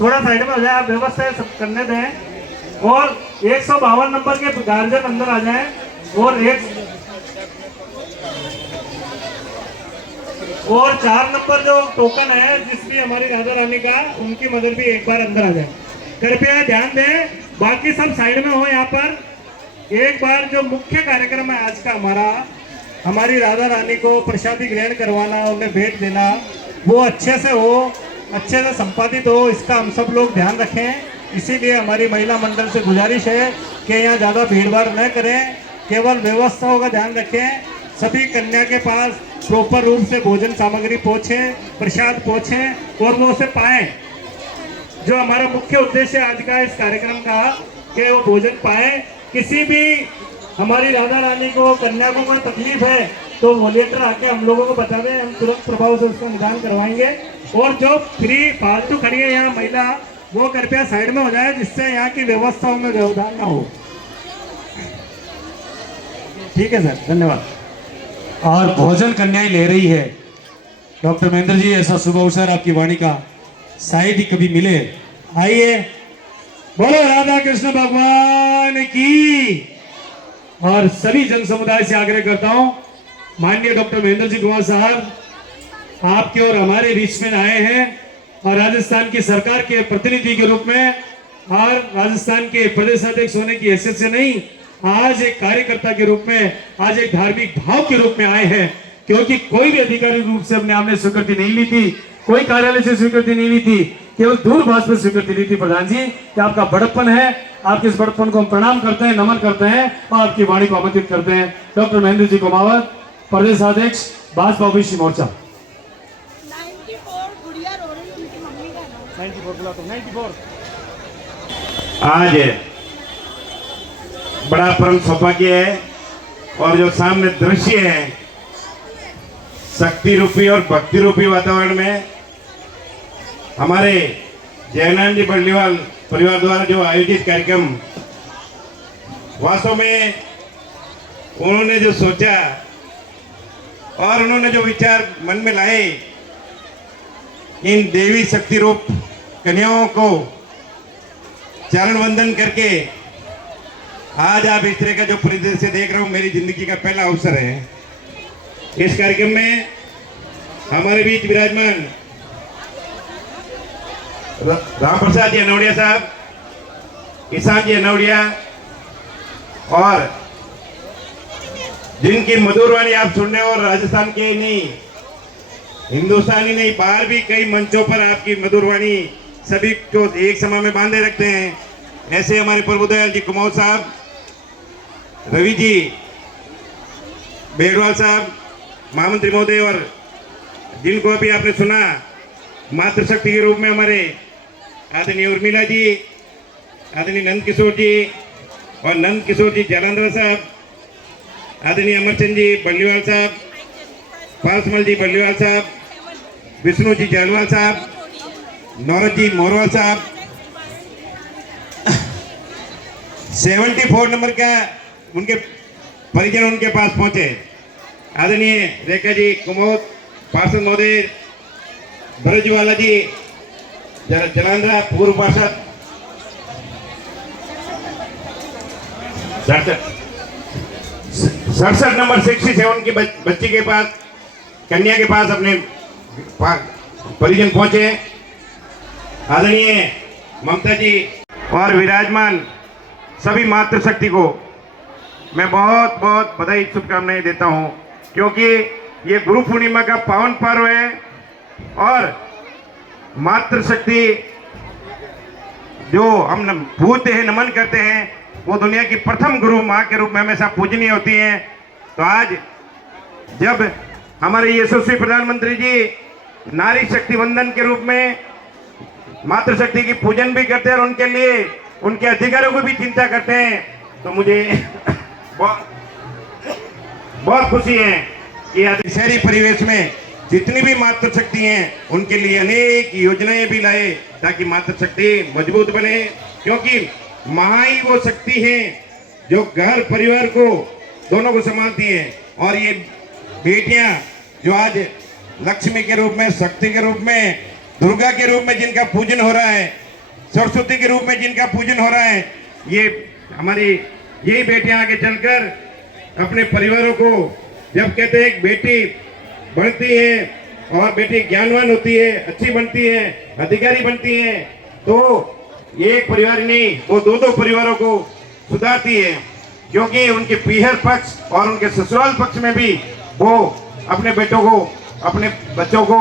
थोड़ा साइड में हो जाए, आप व्यवस्था सब करने दें। और 152 नंबर के गार्जियन अंदर आ जाएं। और 4 नंबर जो टोकन है जिस भी हमारी राधा रानी का, उनकी मदर भी एक बार अंदर आ जाए। कृपया ध्यान दें, बाकी सब साइड में हो। यहाँ पर एक बार जो मुख्य कार्यक्रम है आज का हमारी राधा रानी को प्रसादी ग्रहण करवाना, उन्हें भेंट देना, वो अच्छे से हो, अच्छे से संपादित हो, इसका हम सब लोग ध्यान रखें। इसीलिए हमारी महिला मंडल से गुजारिश है कि यहाँ ज़्यादा भीड़ भाड़ न करें, केवल व्यवस्थाओं का ध्यान रखें। सभी कन्या के पास प्रॉपर रूप से भोजन सामग्री पहुँचे, प्रसाद पहुँचे और वो उसे पाएँ। जो हमारा मुख्य उद्देश्य आज का इस कार्यक्रम का कि वो भोजन पाए। किसी भी हमारी राधा रानी को, कन्या को कोई तकलीफ है तो वॉलेंटियर आके हम लोगों को बता दें, हम तुरंत प्रभाव से उसका निदान करवाएंगे। और जो फ्री फालतू खड़ी है यहाँ महिला, वो कृपया साइड में हो जाए, जिससे यहाँ की व्यवस्थाओं में व्यवधान ना हो। ठीक है सर, धन्यवाद। और भोजन कन्याएं ले रही है। डॉक्टर महेंद्र जी, ऐसा शुभ अवसर आपकी वाणी का शायद ही कभी मिले। आइए, बोलो राधा कृष्ण भगवान की। और सभी जन समुदाय से आग्रह करता हूं, माननीय डॉक्टर महेंद्र जी कुमार साहब आपके और हमारे बीच में आए हैं और राजस्थान की सरकार के प्रतिनिधि के रूप में और राजस्थान के प्रदेशाध्यक्ष होने की हैसियत से नहीं, आज एक कार्यकर्ता के रूप में, आज एक धार्मिक भाव के रूप में आए हैं। क्योंकि कोई भी अधिकारिक रूप से अपने आपने स्वीकृति नहीं ली थी, कोई कार्यालय से स्वीकृति नहीं ली थी, केवल दूरभाष पर स्वीकृति ली थी। प्रधान जी, कि आपका बड़प्पन है, आपके इस बड़प्पन को हम प्रणाम करते हैं, नमन करते हैं और आपकी वाणी को आमंत्रित करते हैं। डॉक्टर महेंद्र जी कुमावत, प्रदेशाध्यक्ष भाजपा ओबीसी मोर्चा। 94 आज बड़ा परम सौभाग्य है और जो सामने दृश्य है, शक्ति रूपी और भक्ति रूपी वातावरण में हमारे जयनारायण जी बल्लीवाल परिवार द्वारा जो आयोजित कार्यक्रम, वास्तव में उन्होंने जो सोचा और उन्होंने जो विचार मन में लाए, इन देवी शक्ति रूप कन्याओं को चरण वंदन करके आज आप इस तरह का जो परिदृश्य देख रहे हो, मेरी जिंदगी का पहला अवसर है। इस कार्यक्रम में हमारे बीच विराजमान राम प्रसाद जी अनौड़िया साहब, ईशान जी अनौड़िया, और जिनकी मधुर वाणी आप सुन रहे हो, और राजस्थान के नहीं, हिंदुस्तानी नहीं, बाहर भी कई मंचों पर आपकी मधुर वाणी सभी को एक समय में बांधे रखते हैं। ऐसे हमारे प्रभुदयाल जी कुमाऊं साहब, रवि जी बेड़वाल साहब, महामंत्री महोदय, और जिनको अभी आपने सुना मातृशक्ति के रूप में हमारे आदरणीय उर्मिला जी, आदरणीय नंद किशोर जी और नंद किशोर जी जालंधर साहब, आदरणीय अमरचंद जी बल्लीवाल साहब, पासमल जी बल्लीवाल साहब, विष्णु जी जालवाल साहब, नौरत जी मोरवाल साहब, 74 नंबर का उनके परिजन उनके पास पहुंचे। आदरणीय रेखा जी कुमोद, पार्षद महोदय, ब्रजवाला जी जलांध्रा, पूर्व पार्षद, 67 नंबर 67 की बच्ची के पास, कन्या के पास अपने परिजन पहुंचे। आदरणीय ममता जी और विराजमान सभी मातृशक्ति को मैं बहुत बहुत बधाई शुभकामनाएं देता हूं, क्योंकि ये गुरु पूर्णिमा का पावन पर्व है और मातृशक्ति जो हम पूजते हैं, नमन करते हैं, वो दुनिया की प्रथम गुरु माँ के रूप में हमेशा पूजनीय होती हैं। तो आज जब हमारे यशस्वी प्रधानमंत्री जी नारी शक्ति वंदन के रूप में मातृशक्ति की पूजन भी करते हैं और उनके लिए उनके अधिकारों को भी चिंता करते हैं। तो मुझे बहुत खुशी है कि आज शहरी परिवेश में जितनी भी मातृशक्ति हैं उनके लिए अनेक योजनाएं भी लाए ताकि मातृशक्ति मजबूत बने, क्योंकि माँ ही वो शक्ति है जो घर परिवार को दोनों को संभालती है। और ये बेटियां जो आज लक्ष्मी के रूप में, शक्ति के रूप में, दुर्गा के रूप में जिनका पूजन हो रहा है, सरस्वती के रूप में जिनका पूजन हो रहा है, ये हमारी यही बेटियां आगे चलकर अपने परिवारों को, जब कहते हैं बेटी बढ़ती है और बेटी ज्ञानवान होती है, अच्छी बनती है, अधिकारी बनती है, तो एक परिवार नहीं वो दो परिवारों को सुधारती है, क्योंकि उनके पीहर पक्ष और उनके ससुराल पक्ष में भी वो अपने बेटों को, अपने बच्चों को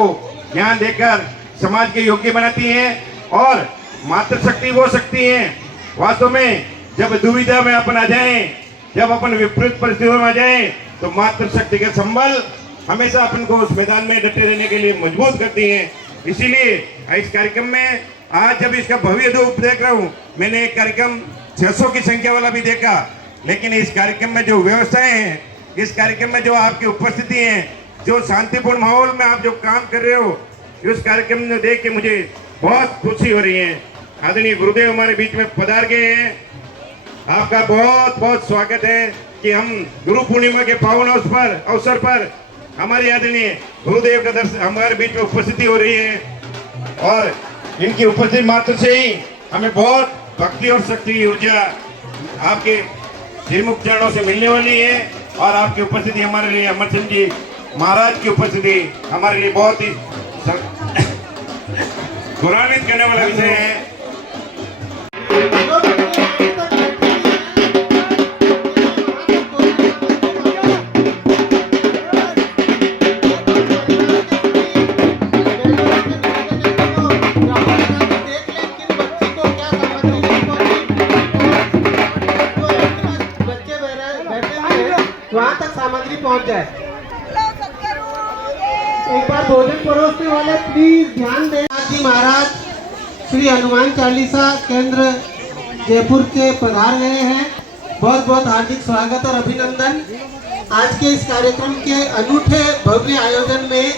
ज्ञान देकर समाज के योग्य बनाती हैं। और मातृशक्ति वो शक्ति है वास्तव में, जब दुविधा में अपन आ जाएं, जब अपन विपरीत परिस्थितियों में आ जाएं, तो मातृशक्ति का संबल हमेशा अपन को उस मैदान में डटे रहने के लिए मजबूत करती है। इसीलिए इस कार्यक्रम में आज जब इसका भव्य रूप देख रहा हूँ, मैंने एक कार्यक्रम 600 की संख्या वाला भी देखा, लेकिन इस कार्यक्रम में जो व्यवस्थाएं हैं, इस कार्यक्रम में जो आपकी उपस्थिति है, जो शांतिपूर्ण माहौल में आप जो काम कर रहे हो, उस कार्यक्रम में देख के मुझे बहुत खुशी हो रही है। आदरणीय गुरुदेव हमारे बीच में पधार गए हैं, आपका बहुत बहुत स्वागत है कि हम गुरु पूर्णिमा के पावन अवसर पर हमारे आदरणीय गुरुदेव का दर्शन हमारे बीच में उपस्थिति हो रही है। और इनकी उपस्थिति मात्र से ही हमें बहुत भक्ति और शक्ति ऊर्जा आपके श्रीमुख चरणों से मिलने वाली है। और आपकी उपस्थिति हमारे लिए, अमरचंद जी महाराज की उपस्थिति हमारे लिए बहुत ही गौरवान्वित करने वाला विषय है। वहाँ तक सामग्री पहुँच जाए। एक बार भोजन परोसने वाले प्लीज ध्यान दें। जी महाराज श्री हनुमान चालीसा केंद्र जयपुर के पधार गए हैं। बहुत बहुत हार्दिक स्वागत और अभिनंदन। आज के इस कार्यक्रम के अनूठे भव्य आयोजन में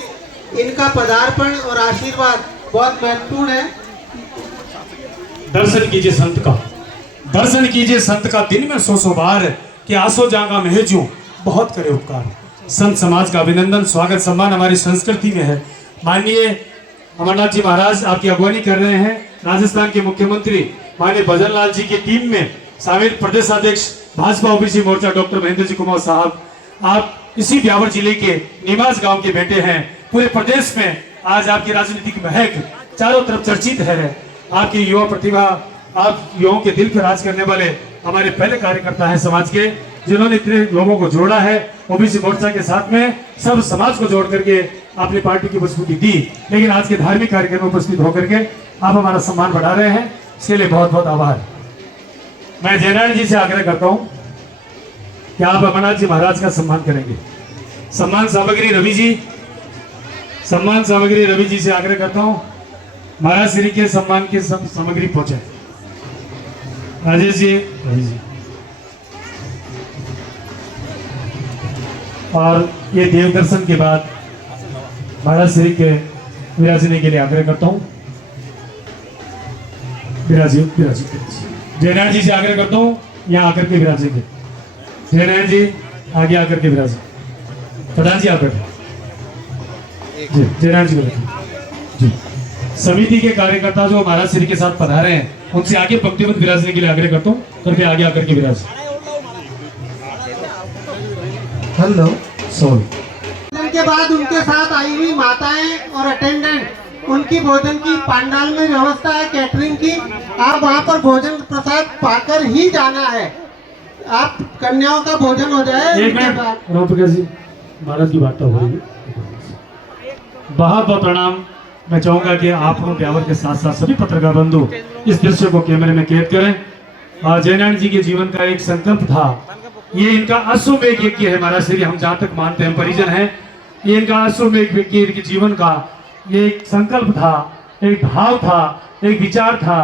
इनका पदार्पण और आशीर्वाद बहुत महत्वपूर्ण है। दर्शन कीजिए संत का, दर्शन कीजिए संत का, दिन में 100 बार कि आसो जागा में जो बहुत करे उपकार। संत समाज का अभिनंदन, स्वागत, सम्मान हमारी संस्कृति में है। माननीय अमरनाथ जी महाराज आपकी अगवानी कर रहे हैं। राजस्थान के मुख्यमंत्री माननीय भजन लाल जी की टीम में शामिल प्रदेशाध्यक्ष भाजपा ओबीसी मोर्चा डॉक्टर महेंद्र जी कुमार साहब, आप इसी ब्यावर जिले के निवास गांव के बेटे हैं। पूरे प्रदेश में आज आपकी राजनीतिक महक चारों तरफ चर्चित है। आपकी युवा प्रतिभा, आप युवाओं के दिल पर राज करने वाले हमारे पहले कार्यकर्ता हैं समाज के, जिन्होंने इतने लोगों को जोड़ा है। ओबीसी मोर्चा के साथ में सब समाज को जोड़ करके अपनी पार्टी की मजबूती दी। लेकिन आज के धार्मिक कार्यक्रम में उपस्थित होकर के आप हमारा सम्मान बढ़ा रहे हैं, इसके लिए बहुत बहुत आभार। मैं जयनारायण जी से आग्रह करता हूं कि आप अमरनाथ जी महाराज का सम्मान करेंगे। सम्मान सामग्री रवि जी, सम्मान सामग्री रवि जी से आग्रह करता हूं महाराज श्री के सम्मान की सामग्री पहुंचे। राजेश जी, और ये देव दर्शन के बाद महाराज श्री के विराजने के लिए आग्रह करता हूँ। विराजी जयनारायण जी से आग्रह करता हूँ यहाँ आकर के विराजेंगे। जयनारायण जी आगे आकर के विराजे। प्रधान जी आप बैठे जी, जयनारायण जी बैठे जी। समिति के कार्यकर्ता जो महाराज श्री के साथ पधारे हैं उनसे आगे पंक्तिबद्ध विराजने के लिए आग्रह करता हूँ, कृपया आगे आकर के विराज। Hello sorry. भोजन के बाद उनके साथ आई हुई माताएं और अटेंडेंट, उनकी भोजन की पंडाल में व्यवस्था है कैटरिंग की। आप वहां पर भोजन प्रसाद पाकर ही जाना है। आप कन्याओं का भोजन हो जाए। एक मिनट रोपकर जी, महाराज की बात हो रही है। बहुत बहुत प्रणाम। मैं चाहूंगा कि आप ब्यावर के साथ साथ सभी पत्रकार बंधु इस दृश्य को कैमरे में कैद करें। और जयनारायण जी के जीवन का एक संकल्प था, ये इनका अश्वमेध यज्ञ है महाराज श्री, हम जहाँ तक मानते हैं, परिजन हैं ये इनका आश्रम एक व्यक्ति इनके जीवन का ये एक संकल्प था, एक भाव था, एक विचार था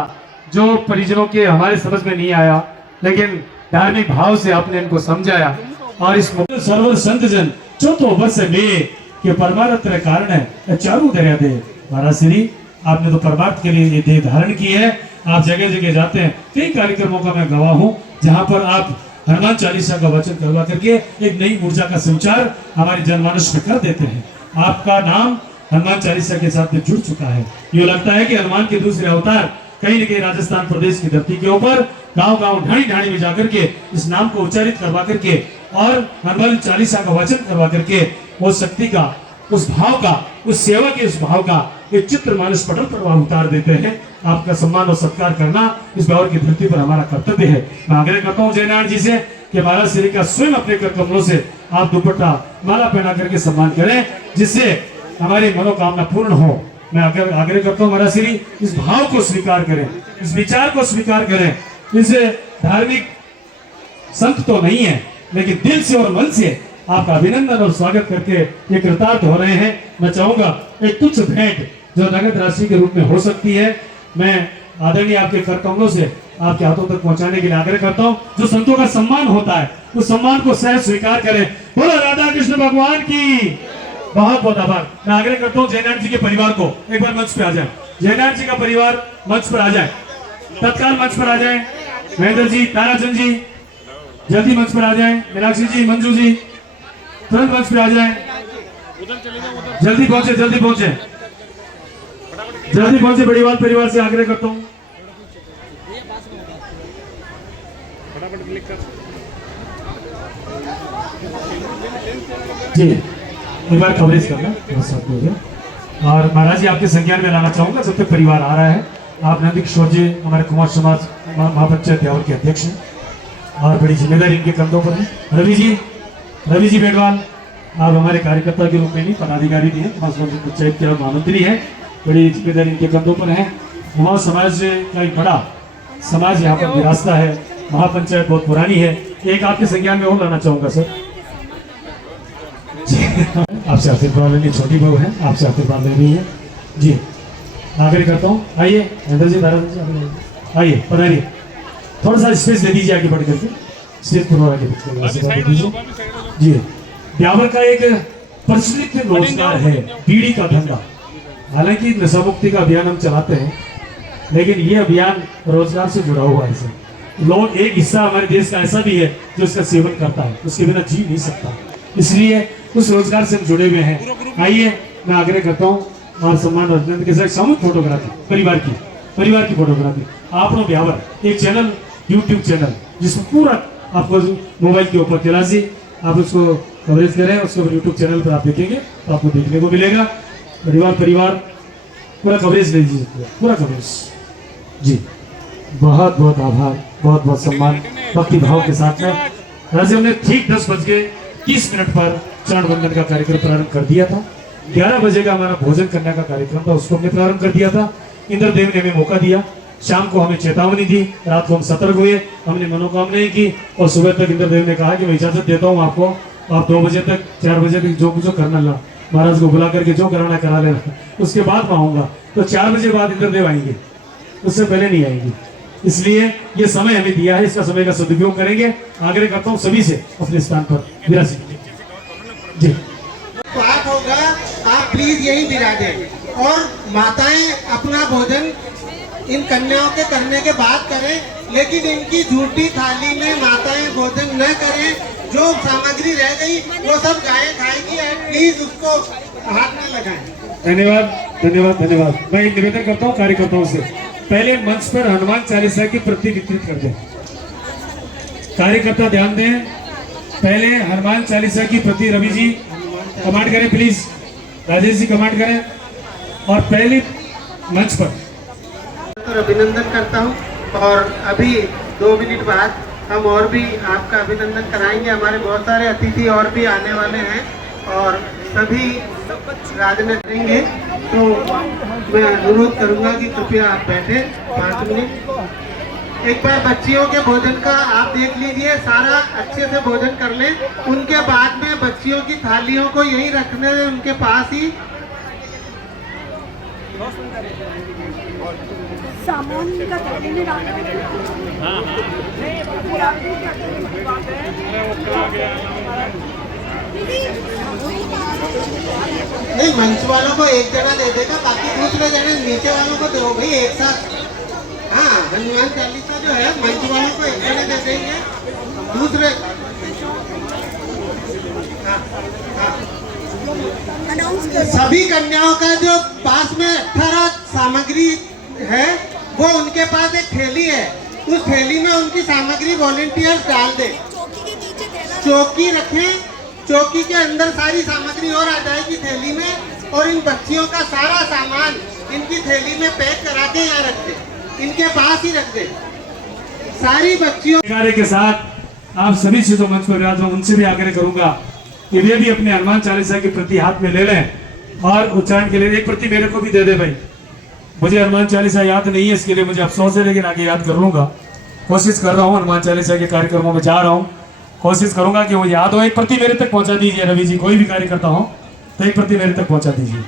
जो परिजनों के हमारे समझ में नहीं आया, लेकिन धार्मिक भाव से आपने इनको समझाया। और इस सर्व संत जन चौथो वर्ष में के परमार्थ कारण है चारू दया दे। महाराज श्री आपने तो परमार्थ के लिए ये देह धारण की है। आप जगह जगह जाते हैं, कई कार्यक्रमों का मैं गवाह हूँ जहाँ पर आप हनुमान चालीसा का वचन करवा करके एक नई ऊर्जा का संचार हमारे जनमानस में कर देते हैं। आपका नाम हनुमान चालीसा के साथ में जुड़ चुका है। ये लगता है कि हनुमान के दूसरे अवतार कहीं न कहीं राजस्थान प्रदेश की धरती के ऊपर गांव-गांव ढाणी-ढाणी में जाकर के इस नाम को उच्चारित करवा करके और हनुमान चालीसा का वचन करवा करके वो शक्ति का, उस भाव का, उस सेवा के उस भाव का एक चित्र मानस पटल पर वह उतार देते हैं। आपका सम्मान और सत्कार करना इस बावर की धरती पर हमारा कर्तव्य है। मैं आग्रह करता हूँ जयनारायण जी से कि महाराज श्री का स्वयं अपने कर कमलों से आप दुपट्टा माला पहना करके सम्मान करें, जिससे हमारी मनोकामना पूर्ण हो। मैं आग्रह करता हूँ महाराज श्री इस भाव को स्वीकार करें, इस विचार को स्वीकार करें। इसे धार्मिक संत तो नहीं है, लेकिन दिल से और मन से आपका अभिनंदन और स्वागत करके ये कृतार्थ हो रहे हैं। मैं चाहूंगा एक तुच्छ भेंट जो नगद राशि के रूप में हो सकती है, मैं आदरणीय आपके कर कमलों से आपके हाथों तक पहुंचाने के लिए आग्रह करता हूं। जो संतों का सम्मान होता है उस सम्मान को सहज स्वीकार करें। बोलो राधा कृष्ण भगवान की। बहुत बहुत आभार। मैं आग्रह करता हूँ जयनारायण जी के परिवार को एक बार मंच पे आ जाए। जयनारायण जी का परिवार मंच पर आ जाए, तत्काल मंच पर आ जाए। महेंद्र जी, ताराचंद जी जल्दी मंच पर आ जाए। मीनाक्षी जी, मंजू जी तुरंत मंच पे आ जाए। जल्दी पहुंचे, जल्दी पहुंचे, जल्दी पहुंचे। बड़ीवाल परिवार से आग्रह करता हूं। जी एक बार कवरेज करना बस आप लोग। और महाराज जी आपके संज्ञान में लाना चाहूंगा जब तक परिवार आ रहा है। आप नंद किशोर जी हमारे कुमार समाज महापंचायत ब्यावर के अध्यक्ष हैं और बड़ी जिम्मेदारी इनके कंधों पर है। रवि जी बेडवाल आप हमारे कार्यकर्ता के रूप में नहीं, पदाधिकारी भी हैं, पंचायत के महामंत्री हैं, बड़ी जिम्मेदारी इनके कंधों पर है। कुमार समाज का एक बड़ा समाज यहाँ पर विरासता है। महापंचायत बहुत पुरानी है। एक आपके संज्ञान में और लाना चाहूंगा सर। आपसे आशीर्वाद लेनी, छोटी बहू है, आपसे आशीर्वाद लेनी है जी। आग्रह करता हूँ, आइए महेंद्र जी, दारा जी आइए, पधारिए। थोड़ा सा स्पेस दे दीजिए आगे बढ़ करके, स्टेज पर आगे दीजिए जी। ब्यावर का एक प्रचलित रोजगार है बीड़ी का धंधा। हालांकि नशा मुक्ति का अभियान हम चलाते हैं, लेकिन ये अभियान रोजगार से जुड़ा हुआ है। लोग एक हिस्सा हमारे देश का ऐसा भी है जो इसका सेवन करता है, उसके बिना जी नहीं सकता, इसलिए उस रोजगार से हम जुड़े हुए हैं। आइए मैं आग्रह करता हूँ और सम्मान और अभिनंदन के साथ सामूहिक फोटोग्राफी, परिवार की फोटोग्राफी। आपनो ब्यावर एक चैनल, यूट्यूब चैनल जिसमें पूरा आपको मोबाइल के ऊपर तिरासी आप उसको कवरेज करें, उसको यूट्यूब चैनल पर आप देखेंगे तो आपको देखने को मिलेगा। परिवार पूरा कवरेज ले लीजिए, पूरा कवरेज जी। बहुत बहुत आभार, बहुत बहुत सम्मान, भक्ति भाव के साथ में राज हमने ठीक 10:30 पर चरण वंदन का कार्यक्रम प्रारंभ कर दिया था। 11 बजे का हमारा भोजन करने का कार्यक्रम था, उसको हमने प्रारंभ कर दिया था। इंद्रदेव ने हमें मौका दिया, शाम को हमें चेतावनी दी, रात को हम सतर्क हुए, हमने मनोकामनाएं की और सुबह तक इंद्रदेव ने कहा कि मैं इजाजत देता हूँ आपको, आप 2 बजे तक 4 बजे तक जो करना ला, महाराज को बुला करके जो कराना करा लेना, उसके बाद मैं आऊँगा। तो 4 बजे बाद इंद्रदेव आएंगे, उससे पहले नहीं आएंगे। इसलिए ये समय हमें दिया है, इसका समय का सदुपयोग करेंगे। आग्रह करता हूँ सभी से अपने स्थान पर विराजित जी। पाठ होगा, आप प्लीज यही विराजें और माताएं अपना भोजन इन कन्याओं के करने के बाद करें, लेकिन इनकी झूठी थाली में माताएं भोजन न करें। जो सामग्री रह गई वो सब गायें खाएगी, प्लीज उसको हाथ न लगाएं। धन्यवाद धन्यवाद धन्यवाद। मैं एक निवेदन करता हूँ कार्यकर्ताओं से, पहले मंच पर हनुमान चालीसा की प्रति वितरित कर दें। कार्यकर्ता ध्यान दें, पहले हनुमान चालीसा की प्रति रवि जी कमांड करें प्लीज, राजेश जी कमांड करें और पहले मंच पर अभिनंदन करता हूं। और अभी 2 मिनट बाद हम और भी आपका अभिनंदन कराएंगे। हमारे बहुत सारे अतिथि और भी आने वाले हैं और सभी राजनीति करेंगे, तो मैं अनुरोध करूंगा कि कृपया आप बैठे 5 मिनट। एक बार बच्चियों के भोजन का आप देख लीजिए, सारा अच्छे से भोजन कर लें। उनके बाद में बच्चियों की थालियों को यही रखने दें उनके पास ही। सामान का थैली में डालना नहीं, मंच वालों को एक जगह दे देगा, बाकी दूसरे जने नीचे वालों को दो भाई एक साथ। हाँ, हनुमान चालीसा जो है मंच वालों को एक जने दे देंगे, दूसरे सभी कन्याओं का जो पास में 18 सामग्री है वो उनके पास एक थैली है, उस थैली में उनकी सामग्री वॉलंटियर्स डाल दे। चौकी रखें, चौकी के अंदर सारी सामग्री और आ जाएगी थैली में, और इन बच्चियों का सारा सामान इनकी थैली में पैक करा के यहाँ रख दे, इनके पास ही रख दे सारी बच्चियों। कार्य के साथ आप सभी से जो मंच पर विराजमान उनसे भी आग्रह करूंगा कि वे भी अपने हनुमान चालीसा की प्रति हाथ में ले लें और उच्चारण के लिए एक प्रति मेरे को भी दे दे भाई। मुझे हनुमान चालीसा याद नहीं है, इसके लिए मुझे अफसोस है, लेकिन आगे याद कर लूंगा। कोशिश कर रहा हूँ, हनुमान चालीसा के कार्यक्रमों में जा रहा हूँ, कोशिश करूंगा कि मुझे याद हो। एक प्रति मेरे तक पहुंचा दीजिए रवि जी, कोई भी कार्य करता हूँ तो एक प्रति मेरे तक पहुंचा दीजिए।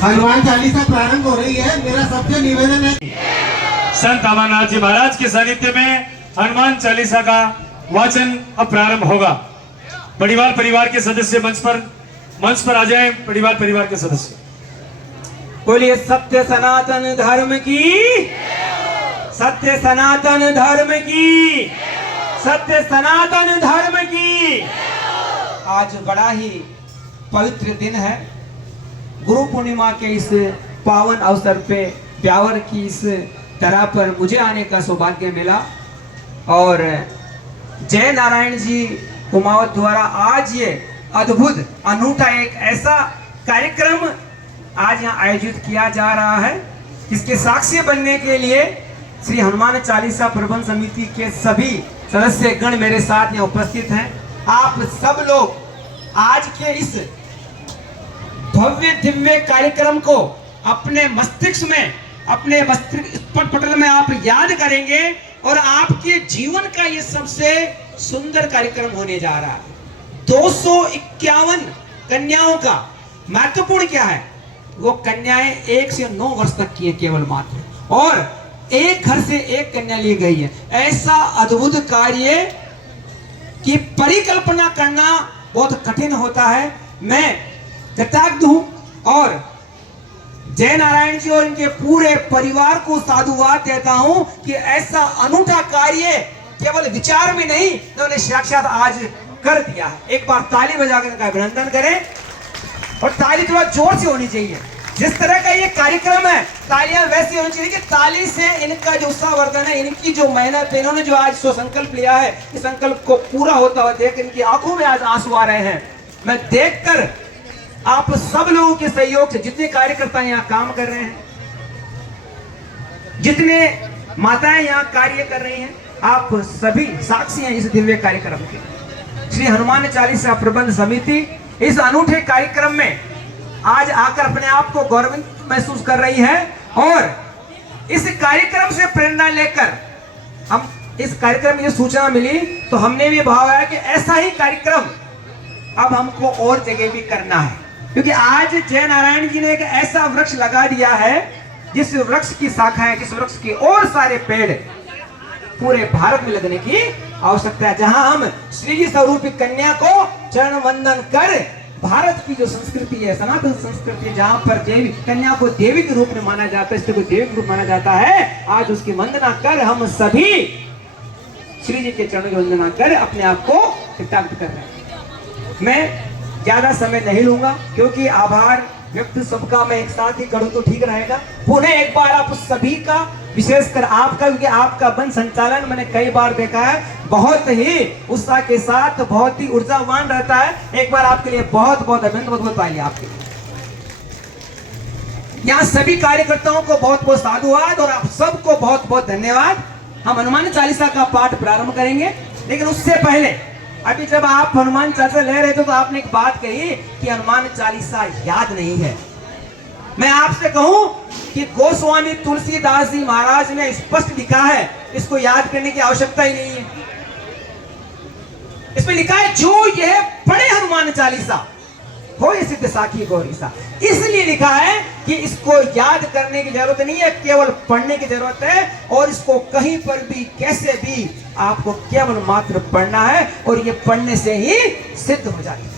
हनुमान चालीसा प्रारंभ हो रही है। मेरा सबसे निवेदन है, संत अमरनाथ जी महाराज के सानिध्य में हनुमान चालीसा का वाचन अब प्रारंभ होगा। परिवार के सदस्य मंच पर आ जाएं। परिवार के सदस्य बोलिए सत्य सनातन धर्म की, सत्य सनातन धर्म की, सत्य सनातन धर्म की। आज बड़ा ही पवित्र दिन है। गुरु पूर्णिमा के इस पावन अवसर पे ब्यावर की इस तरह पर मुझे आने का सौभाग्य मिला, और जय नारायण जी कुमावत द्वारा आज ये अद्भुत अनूठा एक ऐसा कार्यक्रम आज यहाँ आयोजित किया जा रहा है। इसके साक्षी बनने के लिए श्री हनुमान चालीसा प्रबंध समिति के सभी सदस्य गण मेरे साथ यहाँ उपस्थित हैं। आप सब लोग आज के इस भव्य दिव्य कार्यक्रम को अपने मस्तिष्क में, अपने मस्तिष्क पटल में आप याद करेंगे, और आपके जीवन का ये सबसे सुंदर कार्यक्रम होने जा रहा है। 251 कन्याओं का महत्वपूर्ण क्या है, वो कन्याएं 1 से 9 वर्ष तक की है केवल मात्र, और एक घर से एक कन्या ली गई है। ऐसा अद्भुत कार्य की परिकल्पना करना बहुत कठिन होता है। मैं कृतज्ञ हूं और जय नारायण जी और इनके पूरे परिवार को साधुवाद देता हूं कि ऐसा अनूठा कार्य केवल विचार में नहीं, उन्होंने साक्षात आज कर दिया है। एक बार ताली बजाकर इनका अभिनंदन करें, और ताली थोड़ा जोर से होनी चाहिए। जिस तरह का ये कार्यक्रम है, तालियां वैसी होनी चाहिए कि ताली से इनका जो उत्साहवर्धन है, इनकी जो मेहनत है, इन्होंने जो आज सो संकल्प लिया है, इस संकल्प को पूरा होता हुआ देख इनकी आंखों में आज आंसू आ रहे हैं। मैं देखकर आप सब लोगों के सहयोग से, जितने कार्यकर्ता यहाँ काम कर रहे हैं, जितने माताएं यहाँ कार्य कर रही हैं, आप सभी साक्षी हैं इस दिव्य कार्यक्रम के। श्री हनुमान चालीसा प्रबंध समिति इस अनूठे कार्यक्रम में आज आकर अपने आप को गौरवान्वित महसूस कर रही है, और इस कार्यक्रम से प्रेरणा लेकर हम इस कार्यक्रम की सूचना मिली तो हमने भी भावा कि ऐसा ही कार्यक्रम अब हमको और जगह भी करना है, क्योंकि आज जय नारायण जी ने एक ऐसा वृक्ष लगा दिया है जिस वृक्ष की शाखाएं, जिस वृक्ष के और सारे पेड़ पूरे भारत में लगने की आवश्यकता है, जहां हम श्री जी स्वरूपी कन्या को चरण वंदन कर भारत की जो संस्कृति है, सनातन संस्कृति है, जहां पर देवी कन्या को देवी के रूप में माना जाता है, स्त्री को देवी के रूप माना जाता है, आज उसकी वंदना कर हम सभी श्री जी के चरणों की वंदना कर अपने आप को कृतज्ञ कर रहे हैं। मैं ज्यादा समय नहीं लूंगा, क्योंकि आभार व्यक्त सबका मैं एक साथ ही करूं तो ठीक रहेगा। पुनः एक बार आप सभी का, विशेषकर आपका, क्योंकि आपका वन संचालन मैंने कई बार देखा है, बहुत ही उत्साह के साथ, बहुत ही ऊर्जावान रहता है। एक बार आपके लिए बहुत बहुत अभिनंदन, बहुत बहुत ताली आपके लिए। यहाँ सभी कार्यकर्ताओं को बहुत बहुत साधुवाद और आप सबको बहुत बहुत धन्यवाद। हम हनुमान चालीसा का पाठ प्रारंभ करेंगे, लेकिन उससे पहले अभी जब आप हनुमान चालीसा ले रहे थे तो आपने एक बात कही कि हनुमान चालीसा याद नहीं है। मैं आपसे कहूं कि गोस्वामी तुलसीदास जी महाराज ने स्पष्ट लिखा है, इसको याद करने की आवश्यकता ही नहीं है। इसमें लिखा है जो यह पढ़े हनुमान चालीसा हो ये सिद्ध साखी गौरीसा। इसलिए लिखा है कि इसको याद करने की जरूरत नहीं है, केवल पढ़ने की जरूरत है। और इसको कहीं पर भी कैसे भी आपको केवल मात्र पढ़ना है और ये पढ़ने से ही सिद्ध हो जाती है।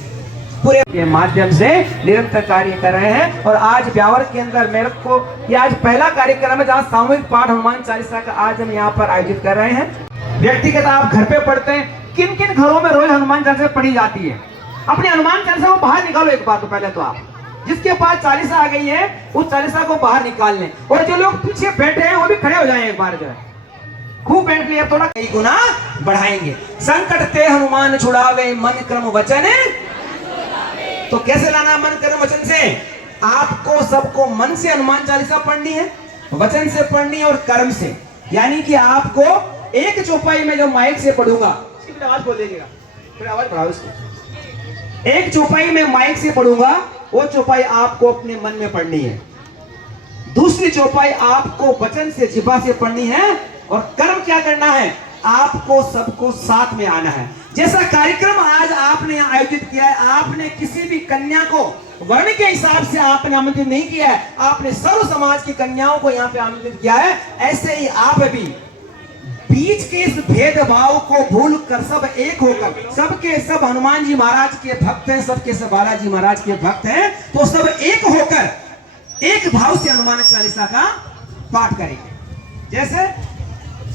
पूरे के माध्यम से निरंतर कार्य कर रहे हैं। और आज ब्यावर के अंदर मेरे को ये आज पहला कार्यक्रम है जहाँ सामूहिक पाठ हनुमान चालीसा का आज हम यहाँ पर आयोजित कर रहे हैं। व्यक्तिगत आप घर पे पढ़ते हैं, किन किन घरों में रोज हनुमान चालीसा पढ़ी जाती है? अपने हनुमान चालीसा को बाहर निकालो एक बार। तो पहले तो आप जिसके पास चालीसा आ गई है उस चालीसा को बाहर निकाल लें। और जो लोग पीछे बैठे हैं वो भी खड़े हो जाएं एक बार। जो है खूब बैठ लिया, थोड़ा कई गुना बढ़ाएंगे। संकट ते हनुमान छुड़ावे मन क्रम वचन। तो कैसे लाना मन क्रम वचन से? आपको सबको मन से हनुमान चालीसा पढ़नी है, वचन से पढ़नी है और कर्म से। यानी कि आपको एक चौपाई में जो माइक से पढ़ूंगा, इसकी आवाज बोल दीजिएगा, फिर आवाज बढ़ाओ इसको। एक चौपाई में माइक से पढ़ूंगा, वो चौपाई आपको अपने मन में पढ़नी है। दूसरी चौपाई आपको वचन से जिह्वा से पढ़नी है। और कर्म क्या करना है? आपको सबको साथ में आना है। जैसा कार्यक्रम आज आपने यहाँ आयोजित किया है, आपने किसी भी कन्या को वर्ण के हिसाब से आपने आमंत्रित नहीं किया है, आपने सर्व समाज की कन्याओं को यहाँ पे आमंत्रित किया है। ऐसे ही आप भी बीच के इस भेदभाव को भूल कर सब एक होकर, सबके सब हनुमान जी महाराज के भक्त हैं, सबके सब बालाजी महाराज के भक्त हैं, तो सब एक होकर एक भाव से हनुमान चालीसा का पाठ करेंगे। जैसे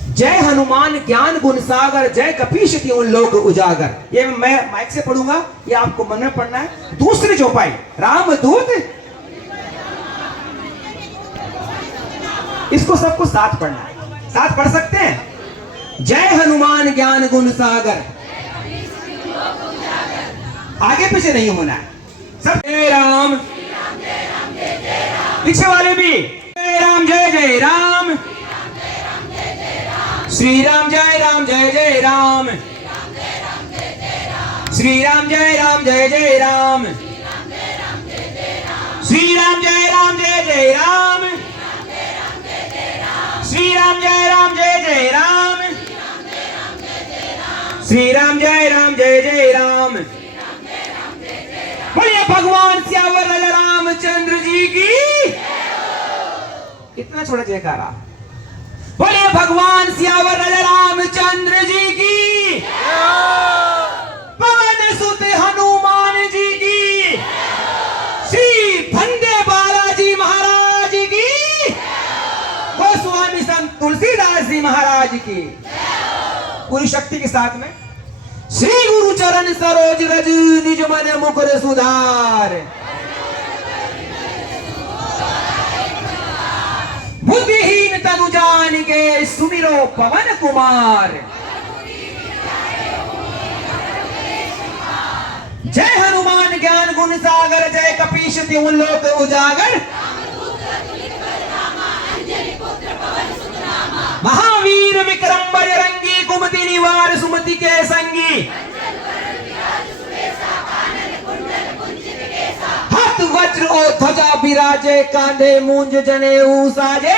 जय हनुमान ज्ञान गुण सागर, जय कपीश तिहुँ लोक उजागर। ये मैं माइक से पढ़ूंगा, ये आपको मन में पढ़ना है। दूसरी चौपाई रामदूत, इसको सबको साथ पढ़ना है। साथ पढ़ सकते हैं? जय हनुमान ज्ञान गुण सागर, आगे पीछे नहीं होना है, सब जय राम। पीछे वाले भी जय राम जय जय राम, श्री राम जय राम जय जय राम, श्री राम जय राम जय जय राम, श्री राम जय राम जय जय राम, श्री राम जय राम जय जय राम, श्री राम जय राम जय जय राम। बोलिए भगवान सियावर रामचंद्र जी की। इतना छोटा जयकारा। बोलिए भगवान सियावर रामचंद्र जी की। पवन सुत हनुमान जी की। श्री भंडे बालाजी महाराज की। गोस्वामी संत तुलसीदास जी महाराज की। पूरी शक्ति के साथ में श्री गुरु चरण सरोज रज, निज मन मुकुर सुधार। बुद्धिहीन तनु जान के सुमिरो पवन कुमार। जय हनुमान ज्ञान गुण सागर, जय कपीश तिहुँ लोक उजागर। महावीर विक्रम बजरंगी, कुमति निवार सुमति के संगी। हाथ वज्र और ध्वजा बिराजे, कांधे मूंज जनेऊ साजे।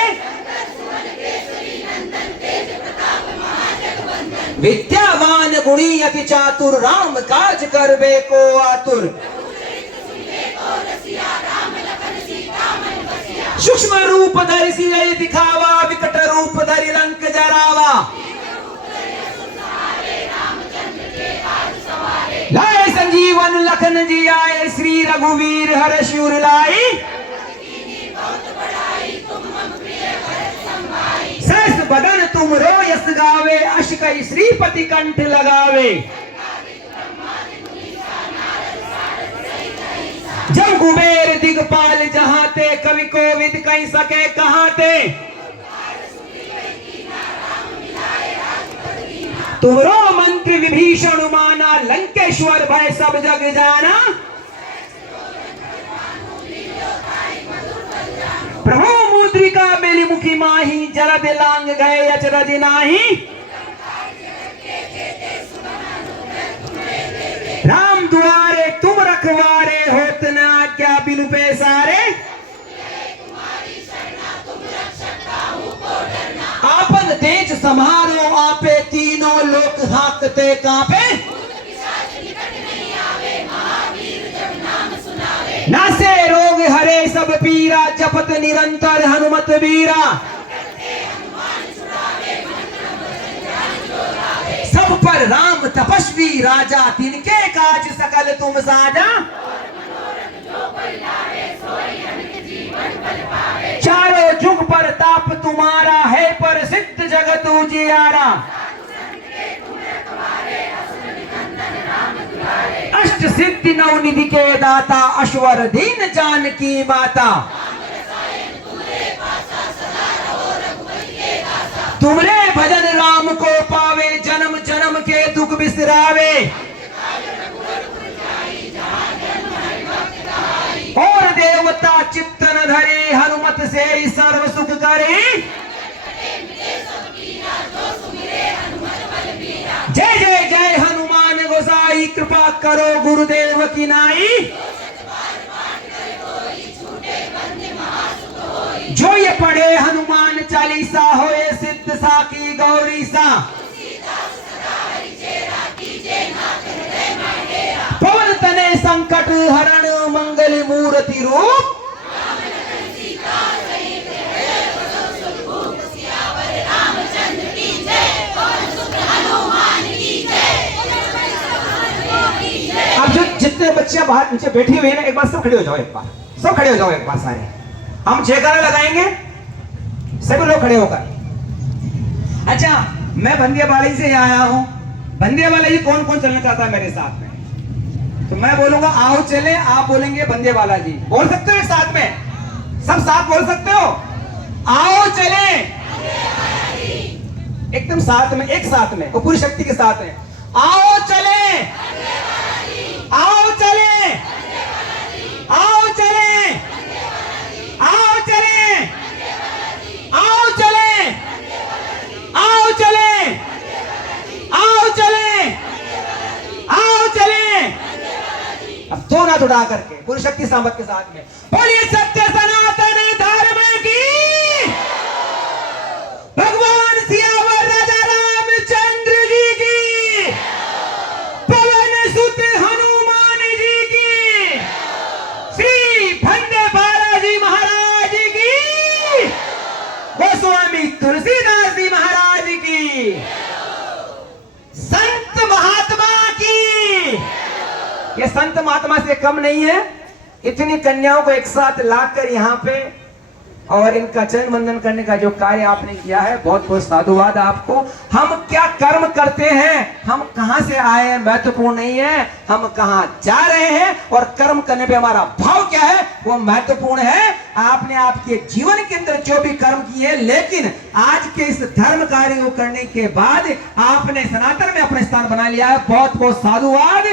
विद्यावान गुणी अति चातुर, राम काज करबे को आतुर। सूक्ष्म रूप धरि सिय दिखावा, विकट रूप धरि लंक जरावा। लाए संजीवन लखन जी आए, श्री रघुवीर हर्ष उर लाए। सहस बदन तुम रोयस गावे, अश कई श्रीपति कंठ लगावे। जब कुबेर दिगपाल जहाँ ते, कवि कोविद कहीं सके कहाँ ते। तुमरो मंत्र विभीषण माना, लंकेश्वर भय सब जग जाना। प्रभु मुद्रिका बेली मुखी माही, जरद लांग गए अचरज नाही। राम दुआरे तुम रखवारे, होत न आज्ञा बिनु पैसारे। आपन तेज समारो आपे, तीनों लोक हाकते कांपे। नासे रोग हरे सब पीरा, जपत निरंतर हनुमत वीरा। सब पर राम तपस्वी राजा, तिनके काज सकल तुम साजा। चारों जुग पर ताप तुम्हारा है, पर सिद्ध जगत उजियारा। अष्ट सिद्धि नवनिधि के दाता, अश्वर दीन जानकी माता। तुमरे भजन राम को पावे, जन्म जन्म के दुख बिसरावे। और देवता चित्तन धरे, हनुमत से ही सर्व सुख करे। जय जय जय हनुमान गोसाई, कृपा करो गुरुदेव की नाई। जो ये पढ़े हनुमान चालीसा, होए सिद्ध साकी गौरी सा। पवन तने संकट हरण, मंगल मूर्ति रूप। अब जो जितने बच्चे बाहर नीचे बैठे हुए हैं ना, एक बार सब खड़े हो जाओ, एक बार सब खड़े हो जाओ, एक बार सारे। हम जयकारा लगाएंगे, सभी लोग खड़े होकर। अच्छा, मैं बंदेवाला से आया हूँ। बंदेवाला जी कौन कौन चलना चाहता है मेरे साथ में? तो मैं बोलूंगा आओ चले, आप बोलेंगे बंदेवाला जी। बोल सकते हो एक साथ में? सब साथ बोल सकते हो? आओ चले, एकदम साथ में, एक साथ में, और पूरी शक्ति के साथ में। आओ चले, आओ चले, आओ चले, आओ चले, आओ चले, आओ चले, आओ चले, आओ चले। अब दो हाथ उठा करके पूरी शक्ति सामर्थ के साथ में बोलिए सत्य सनातन धर्म की। भगवान सियावर राजा रामचंद्र जी की, पवन सुत हनुमान जी की, श्री भंडे बालाजी महाराज की, गोस्वामी तुलसीदास जी महाराज की, संत महात्मा की। ये संत महात्मा से कम नहीं है। इतनी कन्याओं को एक साथ लाकर यहाँ पे और इनका चरण वंदन करने का जो कार्य आपने किया है, बहुत बहुत साधुवाद आपको। हम क्या कर्म करते हैं, हम कहां से आए हैं महत्वपूर्ण नहीं है, हम कहां जा रहे हैं और कर्म करने पे हमारा भाव क्या है वो महत्वपूर्ण है। आपने आपके जीवन के अंदर जो भी कर्म किए, लेकिन आज के इस धर्म कार्य को करने के बाद आपने सनातन में अपना स्थान बना लिया है। बहुत बहुत साधुवाद।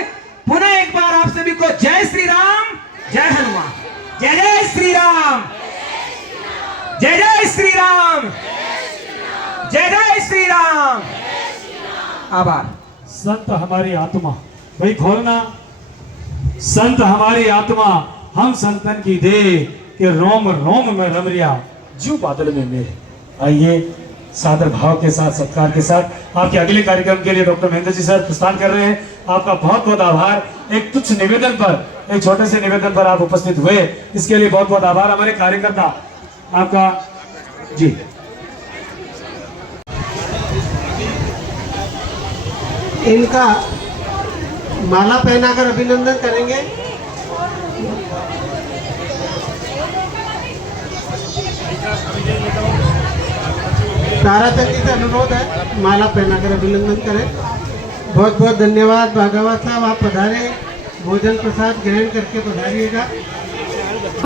पुनः एक बार आप सभी को जय श्री राम, जय हनुमान, जय जय श्री राम, जय जय श्री राम, जय जय श्री राम। आभार। संत हमारी आत्मा, भाई खोलना। संत हमारी आत्मा, हम संतन की दे के रोम रोम में रमरिया, जू बादल में मेरे। आइए सादर भाव के साथ, सत्कार के साथ आपके अगले कार्यक्रम के लिए डॉक्टर महेंद्र जी सर प्रस्थान कर रहे हैं। आपका बहुत बहुत आभार। एक तुच्छ निवेदन पर, एक छोटे से निवेदन पर आप उपस्थित हुए, इसके लिए बहुत बहुत आभार। हमारे कार्यकर्ता आपका जी। इनका माला पहनाकर अभिनंदन करेंगे। ताराचंद जी से अनुरोध है माला पहनाकर अभिनंदन करें। बहुत बहुत धन्यवाद। भागवत साहब आप पधारे, भोजन प्रसाद ग्रहण करके पधारिएगा।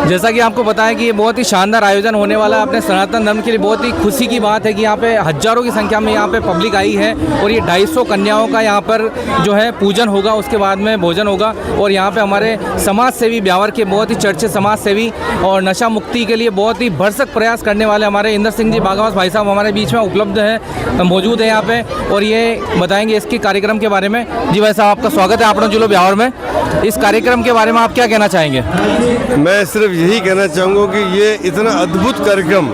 जैसा कि आपको बताया कि ये बहुत ही शानदार आयोजन होने वाला है अपने सनातन धर्म के लिए। बहुत ही खुशी की बात है कि यहाँ पे हजारों की संख्या में यहाँ पे पब्लिक आई है और ये 250 कन्याओं का यहाँ पर जो है पूजन होगा, उसके बाद में भोजन होगा। और यहाँ पे हमारे समाज सेवी ब्यावर के बहुत ही चर्चित समाज सेवी और नशा मुक्ति के लिए बहुत ही भरसक प्रयास करने वाले हमारे इंदर सिंह जी बागावास भाई साहब हमारे बीच में उपलब्ध है, मौजूद है यहाँ पे और ये बताएंगे इसके कार्यक्रम के बारे में। जी भाई साहब, आपका स्वागत है आपनो जिलो ब्यावर में। इस कार्यक्रम के बारे में आप क्या कहना चाहेंगे? मैं सिर्फ यही कहना चाहूँगा कि ये इतना अद्भुत कार्यक्रम,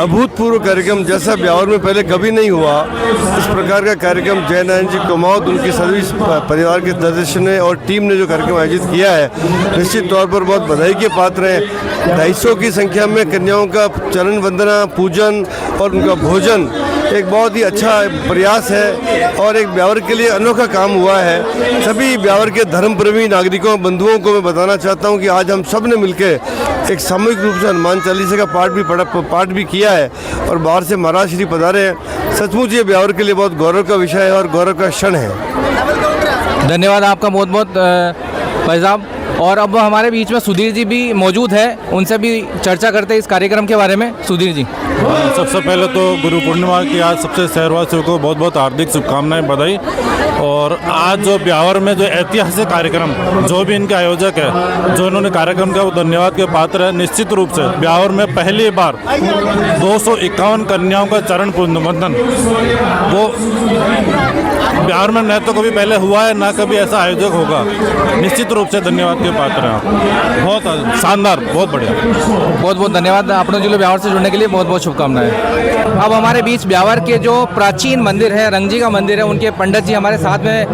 अभूतपूर्व कार्यक्रम जैसा ब्यावर में पहले कभी नहीं हुआ। इस प्रकार का कार्यक्रम जयनारायण जी कुमावत उनके सभी परिवार के सदस्य ने और टीम ने जो कार्यक्रम आयोजित किया है, निश्चित तौर पर बहुत बधाई के पात्र हैं। 250 की संख्या में कन्याओं का चरण वंदना, पूजन और उनका भोजन एक बहुत ही अच्छा प्रयास है और एक ब्यावर के लिए अनोखा काम हुआ है। सभी ब्यावर के धर्म प्रेमी नागरिकों बंधुओं को मैं बताना चाहता हूं कि आज हम सब ने मिलकर एक सामूहिक रूप से हनुमान चालीसा का पाठ भी किया है और बाहर से महाराज श्री पधारे हैं। सचमुच ये ब्यावर के लिए बहुत गौरव का विषय है और गौरव का क्षण है। धन्यवाद आपका बहुत बहुत भाई साहब। और अब हमारे बीच में सुधीर जी भी मौजूद है, उनसे भी चर्चा करते हैं इस कार्यक्रम के बारे में। सुधीर जी, सबसे पहले तो गुरु पूर्णिमा की आज सबसे शहरवासियों को बहुत बहुत हार्दिक शुभकामनाएं, बधाई। और आज जो ब्यावर में जो ऐतिहासिक कार्यक्रम जो भी इनके आयोजक है, जो इन्होंने कार्यक्रम का वो धन्यवाद के पात्र है। निश्चित रूप से ब्यावर में पहली बार 251 कन्याओं का चरण वंदन, वो ब्यावर में न तो कभी पहले हुआ है ना कभी ऐसा आयोजक होगा। निश्चित रूप से धन्यवाद के पात्र हैं, बहुत शानदार, बहुत बढ़िया। बहुत बहुत धन्यवाद अपने जिले ब्यावर से जुड़ने के लिए, बहुत बहुत शुभकामनाएं। अब हमारे बीच ब्यावर के जो प्राचीन मंदिर है, रंगजी का मंदिर है, उनके पंडित जी हमारे साथ में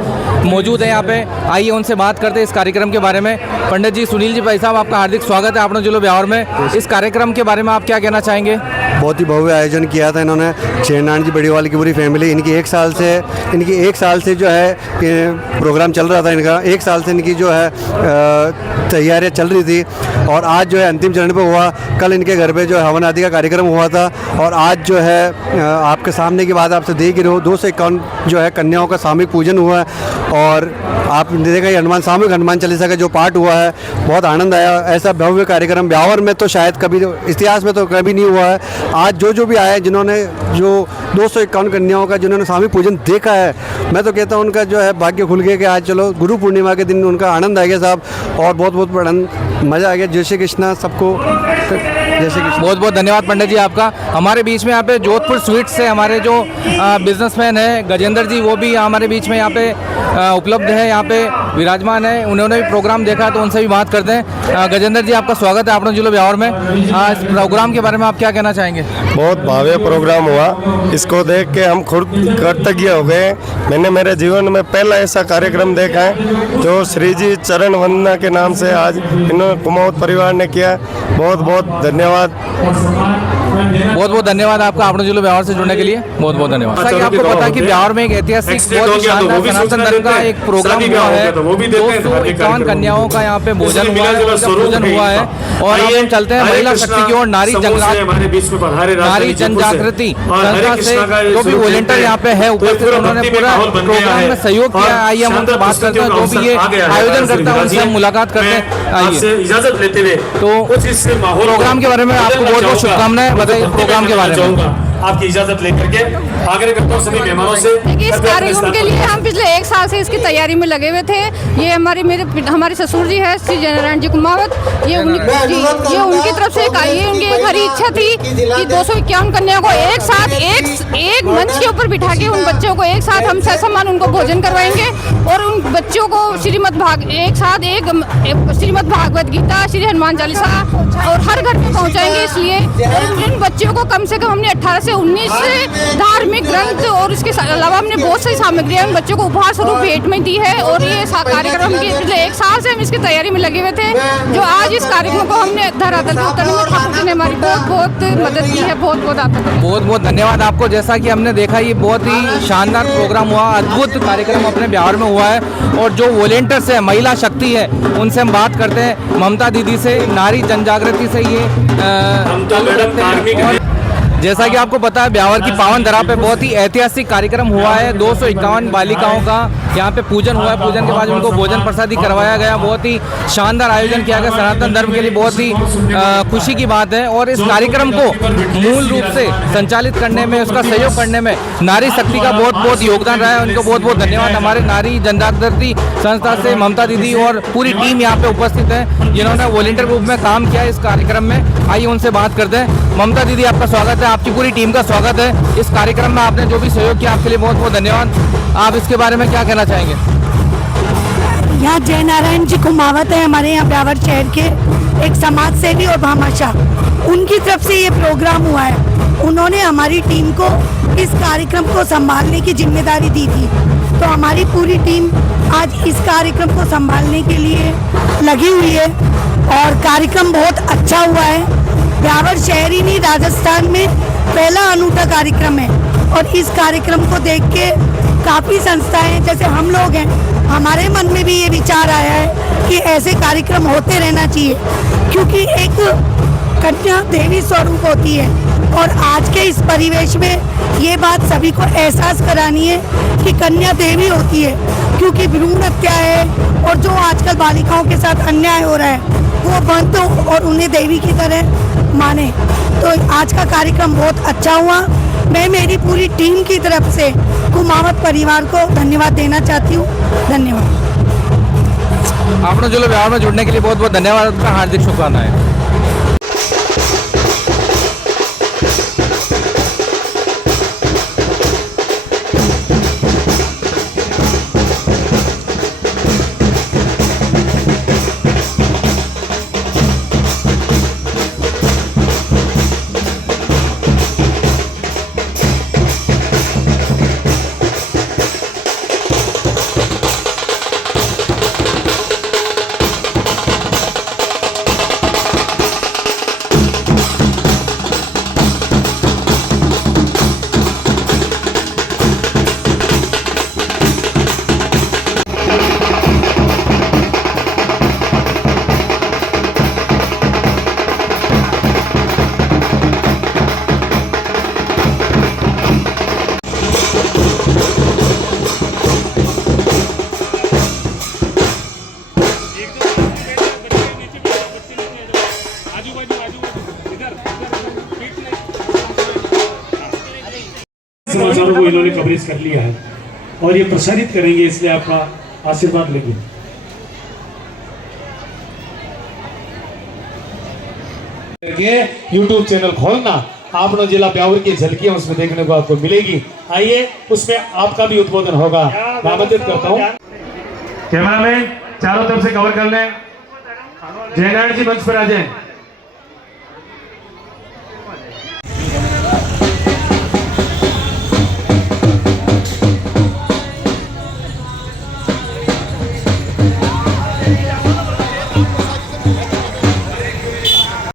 मौजूद है यहाँ पे। आइए उनसे बात करते हैं इस कार्यक्रम के बारे में। पंडित जी, सुनील जी भाई साहब, आपका हार्दिक स्वागत है अपने जिले ब्यावर में। इस कार्यक्रम के बारे में आप क्या कहना चाहेंगे? बहुत ही भव्य आयोजन किया था इन्होंने, जयनारायण जी बड़ीवाल की पूरी फैमिली। इनकी एक साल से जो है प्रोग्राम चल रहा था इनका, 1 साल से इनकी जो है तैयारियां चल रही थी और आज जो है अंतिम चरण पे हुआ। कल इनके घर पे जो है हवन आदि का कार्यक्रम हुआ था और आज जो है आपके सामने की बात आपसे देख ही रहे हो, 251 जो है कन्याओं का सामूहिक पूजन हुआ है और आपने देखा ये सामूहिक हनुमान चालीसा का जो पाठ हुआ है, बहुत आनंद आया। ऐसा भव्य कार्यक्रम ब्यावर में तो शायद कभी इतिहास में तो कभी नहीं हुआ है। आज जो भी आए, जिन्होंने जो 251 कन्याओं का जिन्होंने सामूहिक पूजन देखा है, मैं तो कहता हूँ उनका जो है भाग्य खुल गया कि आज चलो गुरु पूर्णिमा के दिन उनका आनंद आ गया साहब और बहुत बहुत मज़ा आ गया। जय श्री कृष्णा सबको, जय श्री कृष्ण। बहुत बहुत धन्यवाद पंडित जी आपका। हमारे बीच में यहाँ पे जोधपुर स्वीट्स से हमारे जो बिजनेसमैन है गजेंद्र जी, वो भी हमारे बीच में यहाँ पे उपलब्ध है, यहाँ पे विराजमान है। उन्होंने भी प्रोग्राम देखा तो उनसे भी बात करते हैं। गजेंद्र जी, आपका स्वागत है अपने जिले ब्यावर में। इस प्रोग्राम के बारे में आप क्या कहना चाहेंगे? बहुत भव्य प्रोग्राम हुआ, इसको देख के हम खुद कृतज्ञ हो गए। मैंने मेरे जीवन में पहला ऐसा कार्यक्रम देखा है जो श्री जी चरण वंदना के नाम से आज इन्होंने कुमावत परिवार ने किया। बहुत बहुत धन्यवाद। बहुत बहुत धन्यवाद आपका अपने जिले ब्यावर से जुड़ने के लिए, बहुत बहुत धन्यवाद। जैसा कि आपको पता है कि ब्यावर में एक ऐतिहासिक बहुत ही शानदार सनातन धर्म का एक प्रोग्राम हुआ है। 251 कन्याओं का यहाँ पे भोजन हुआ है और अब हम चलते हैं महिला शक्ति की ओर। नारी जन जागृति संस्था से जो भी वॉलंटियर यहाँ पे है उपस्थित, उन्होंने पूरा प्रोग्राम में सहयोग किया। आइए हम उनसे बात करते हैं, जो भी ये आयोजन करता है उनसे हम मुलाकात करते हैं। आइए, इजाजत लेते हुए तो प्रोग्राम के बारे में आपको बहुत बहुत शुभकामनाएं। बताइए प्रोग्राम के बारे में। आपकी इजाजत लेकर के आगे करता हूँ सभी मेहमानों से। इस कार्यक्रम के लिए हम पिछले 1 साल से इसकी तैयारी में लगे हुए थे। ये हमारे ससुर जी है श्री जयनारायण जी कुमावत, ये उनकी तरफ से उनकी एक हरी इच्छा थी कि 251 कन्याओं को एक साथ एक मंच के ऊपर बिठा के उन बच्चों को एक साथ हम समान उनको भोजन करवाएंगे और उन बच्चों को श्रीमद् भागवत गीता, श्री हनुमान चालीसा और हर घर में पहुँचाएंगे। इसलिए इन बच्चों को कम से कम हमने 18 से 19 धार्मिक ग्रंथ और इसके अलावा हमने बहुत सारी सामग्रियां उन बच्चों को उपहार स्वरूप भेंट में दी है। और ये कार्यक्रम के पिछले 1 साल से हम इसकी तैयारी में लगे हुए थे, जो आज इस कार्यक्रम को हमने धरातल पर उतरने में ठाकुर जी ने हमारी बहुत मदद की है। बहुत बहुत आपका बहुत बहुत धन्यवाद आपको। जैसा कि हमने देखा, ये बहुत ही शानदार प्रोग्राम हुआ, अद्भुत कार्यक्रम अपने ब्यावर में हुआ है। और जो वॉलंटियर्स है, महिला शक्ति है, उनसे हम बात करते हैं। ममता दीदी से, नारी जन जागृति से ये जैसा कि आपको पता है ब्यावर की पावन धरा पे बहुत ही ऐतिहासिक कार्यक्रम हुआ है। 251 बालिकाओं का यहाँ पे पूजन हुआ है। पूजन के बाद उनको भोजन प्रसादी करवाया गया। बहुत ही शानदार आयोजन किया गया। सनातन धर्म के लिए बहुत ही खुशी की बात है। और इस कार्यक्रम को मूल रूप से संचालित करने में, उसका सहयोग करने में नारी शक्ति का बहुत बहुत योगदान रहा है। उनको बहुत बहुत धन्यवाद। हमारे नारी जनजागृति संस्था से ममता दीदी और पूरी टीम यहाँ पे उपस्थित है जिन्होंने वॉलंटियर रूप में काम किया इस कार्यक्रम में। आइए उनसे बात करते हैं। ममता दीदी, आपका स्वागत है, आपकी पूरी टीम का स्वागत है इस कार्यक्रम में। आपने जो भी सहयोग किया आपके लिए बहुत बहुत धन्यवाद। आप इसके बारे में क्या कहना चाहेंगे? यहाँ जय नारायण जी कुमावत है हमारे यहाँ ब्यावर शहर के, एक समाज सेवी और भामाशाह, उनकी तरफ से ये प्रोग्राम हुआ है। उन्होंने हमारी टीम को इस कार्यक्रम को संभालने की जिम्मेदारी दी थी, तो हमारी पूरी टीम आज इस कार्यक्रम को संभालने के लिए लगी हुई है और कार्यक्रम बहुत अच्छा हुआ है। ब्यावर शहर ही नहीं, राजस्थान में पहला अनूठा कार्यक्रम है और इस कार्यक्रम को देख के काफ़ी संस्थाएं जैसे हम लोग हैं, हमारे मन में भी ये विचार आया है कि ऐसे कार्यक्रम होते रहना चाहिए, क्योंकि एक कन्या देवी स्वरूप होती है और आज के इस परिवेश में ये बात सभी को एहसास करानी है कि कन्या देवी होती है, क्योंकि भ्रूण हत्या है और जो आजकल बालिकाओं के साथ अन्याय हो रहा है वो बंद हो और उन्हें देवी की तरह माने। तो आज का कार्यक्रम बहुत अच्छा हुआ। मैं मेरी पूरी टीम की तरफ से कुमावत परिवार को धन्यवाद देना चाहती हूँ। धन्यवाद। आपने जो लोग ब्यावर में जुड़ने के लिए बहुत बहुत धन्यवाद। हार्दिक शुभकामनाएं। समाचारों को इन्होंने कवरेज कर लिया है और ये प्रसारित करेंगे, इसलिए आपका आशीर्वाद लेंगे। YouTube चैनल खोलना, आपने जिला ब्यावर की झलकियां उसमें देखने को आपको मिलेगी। आइए उसमें आपका भी उद्बोधन होगा। मैं आमंत्रित करता हूँ। कैमरामैन चारों तरफ से कवर कर लें। जय नारायण जी मंच पर आ जाएं।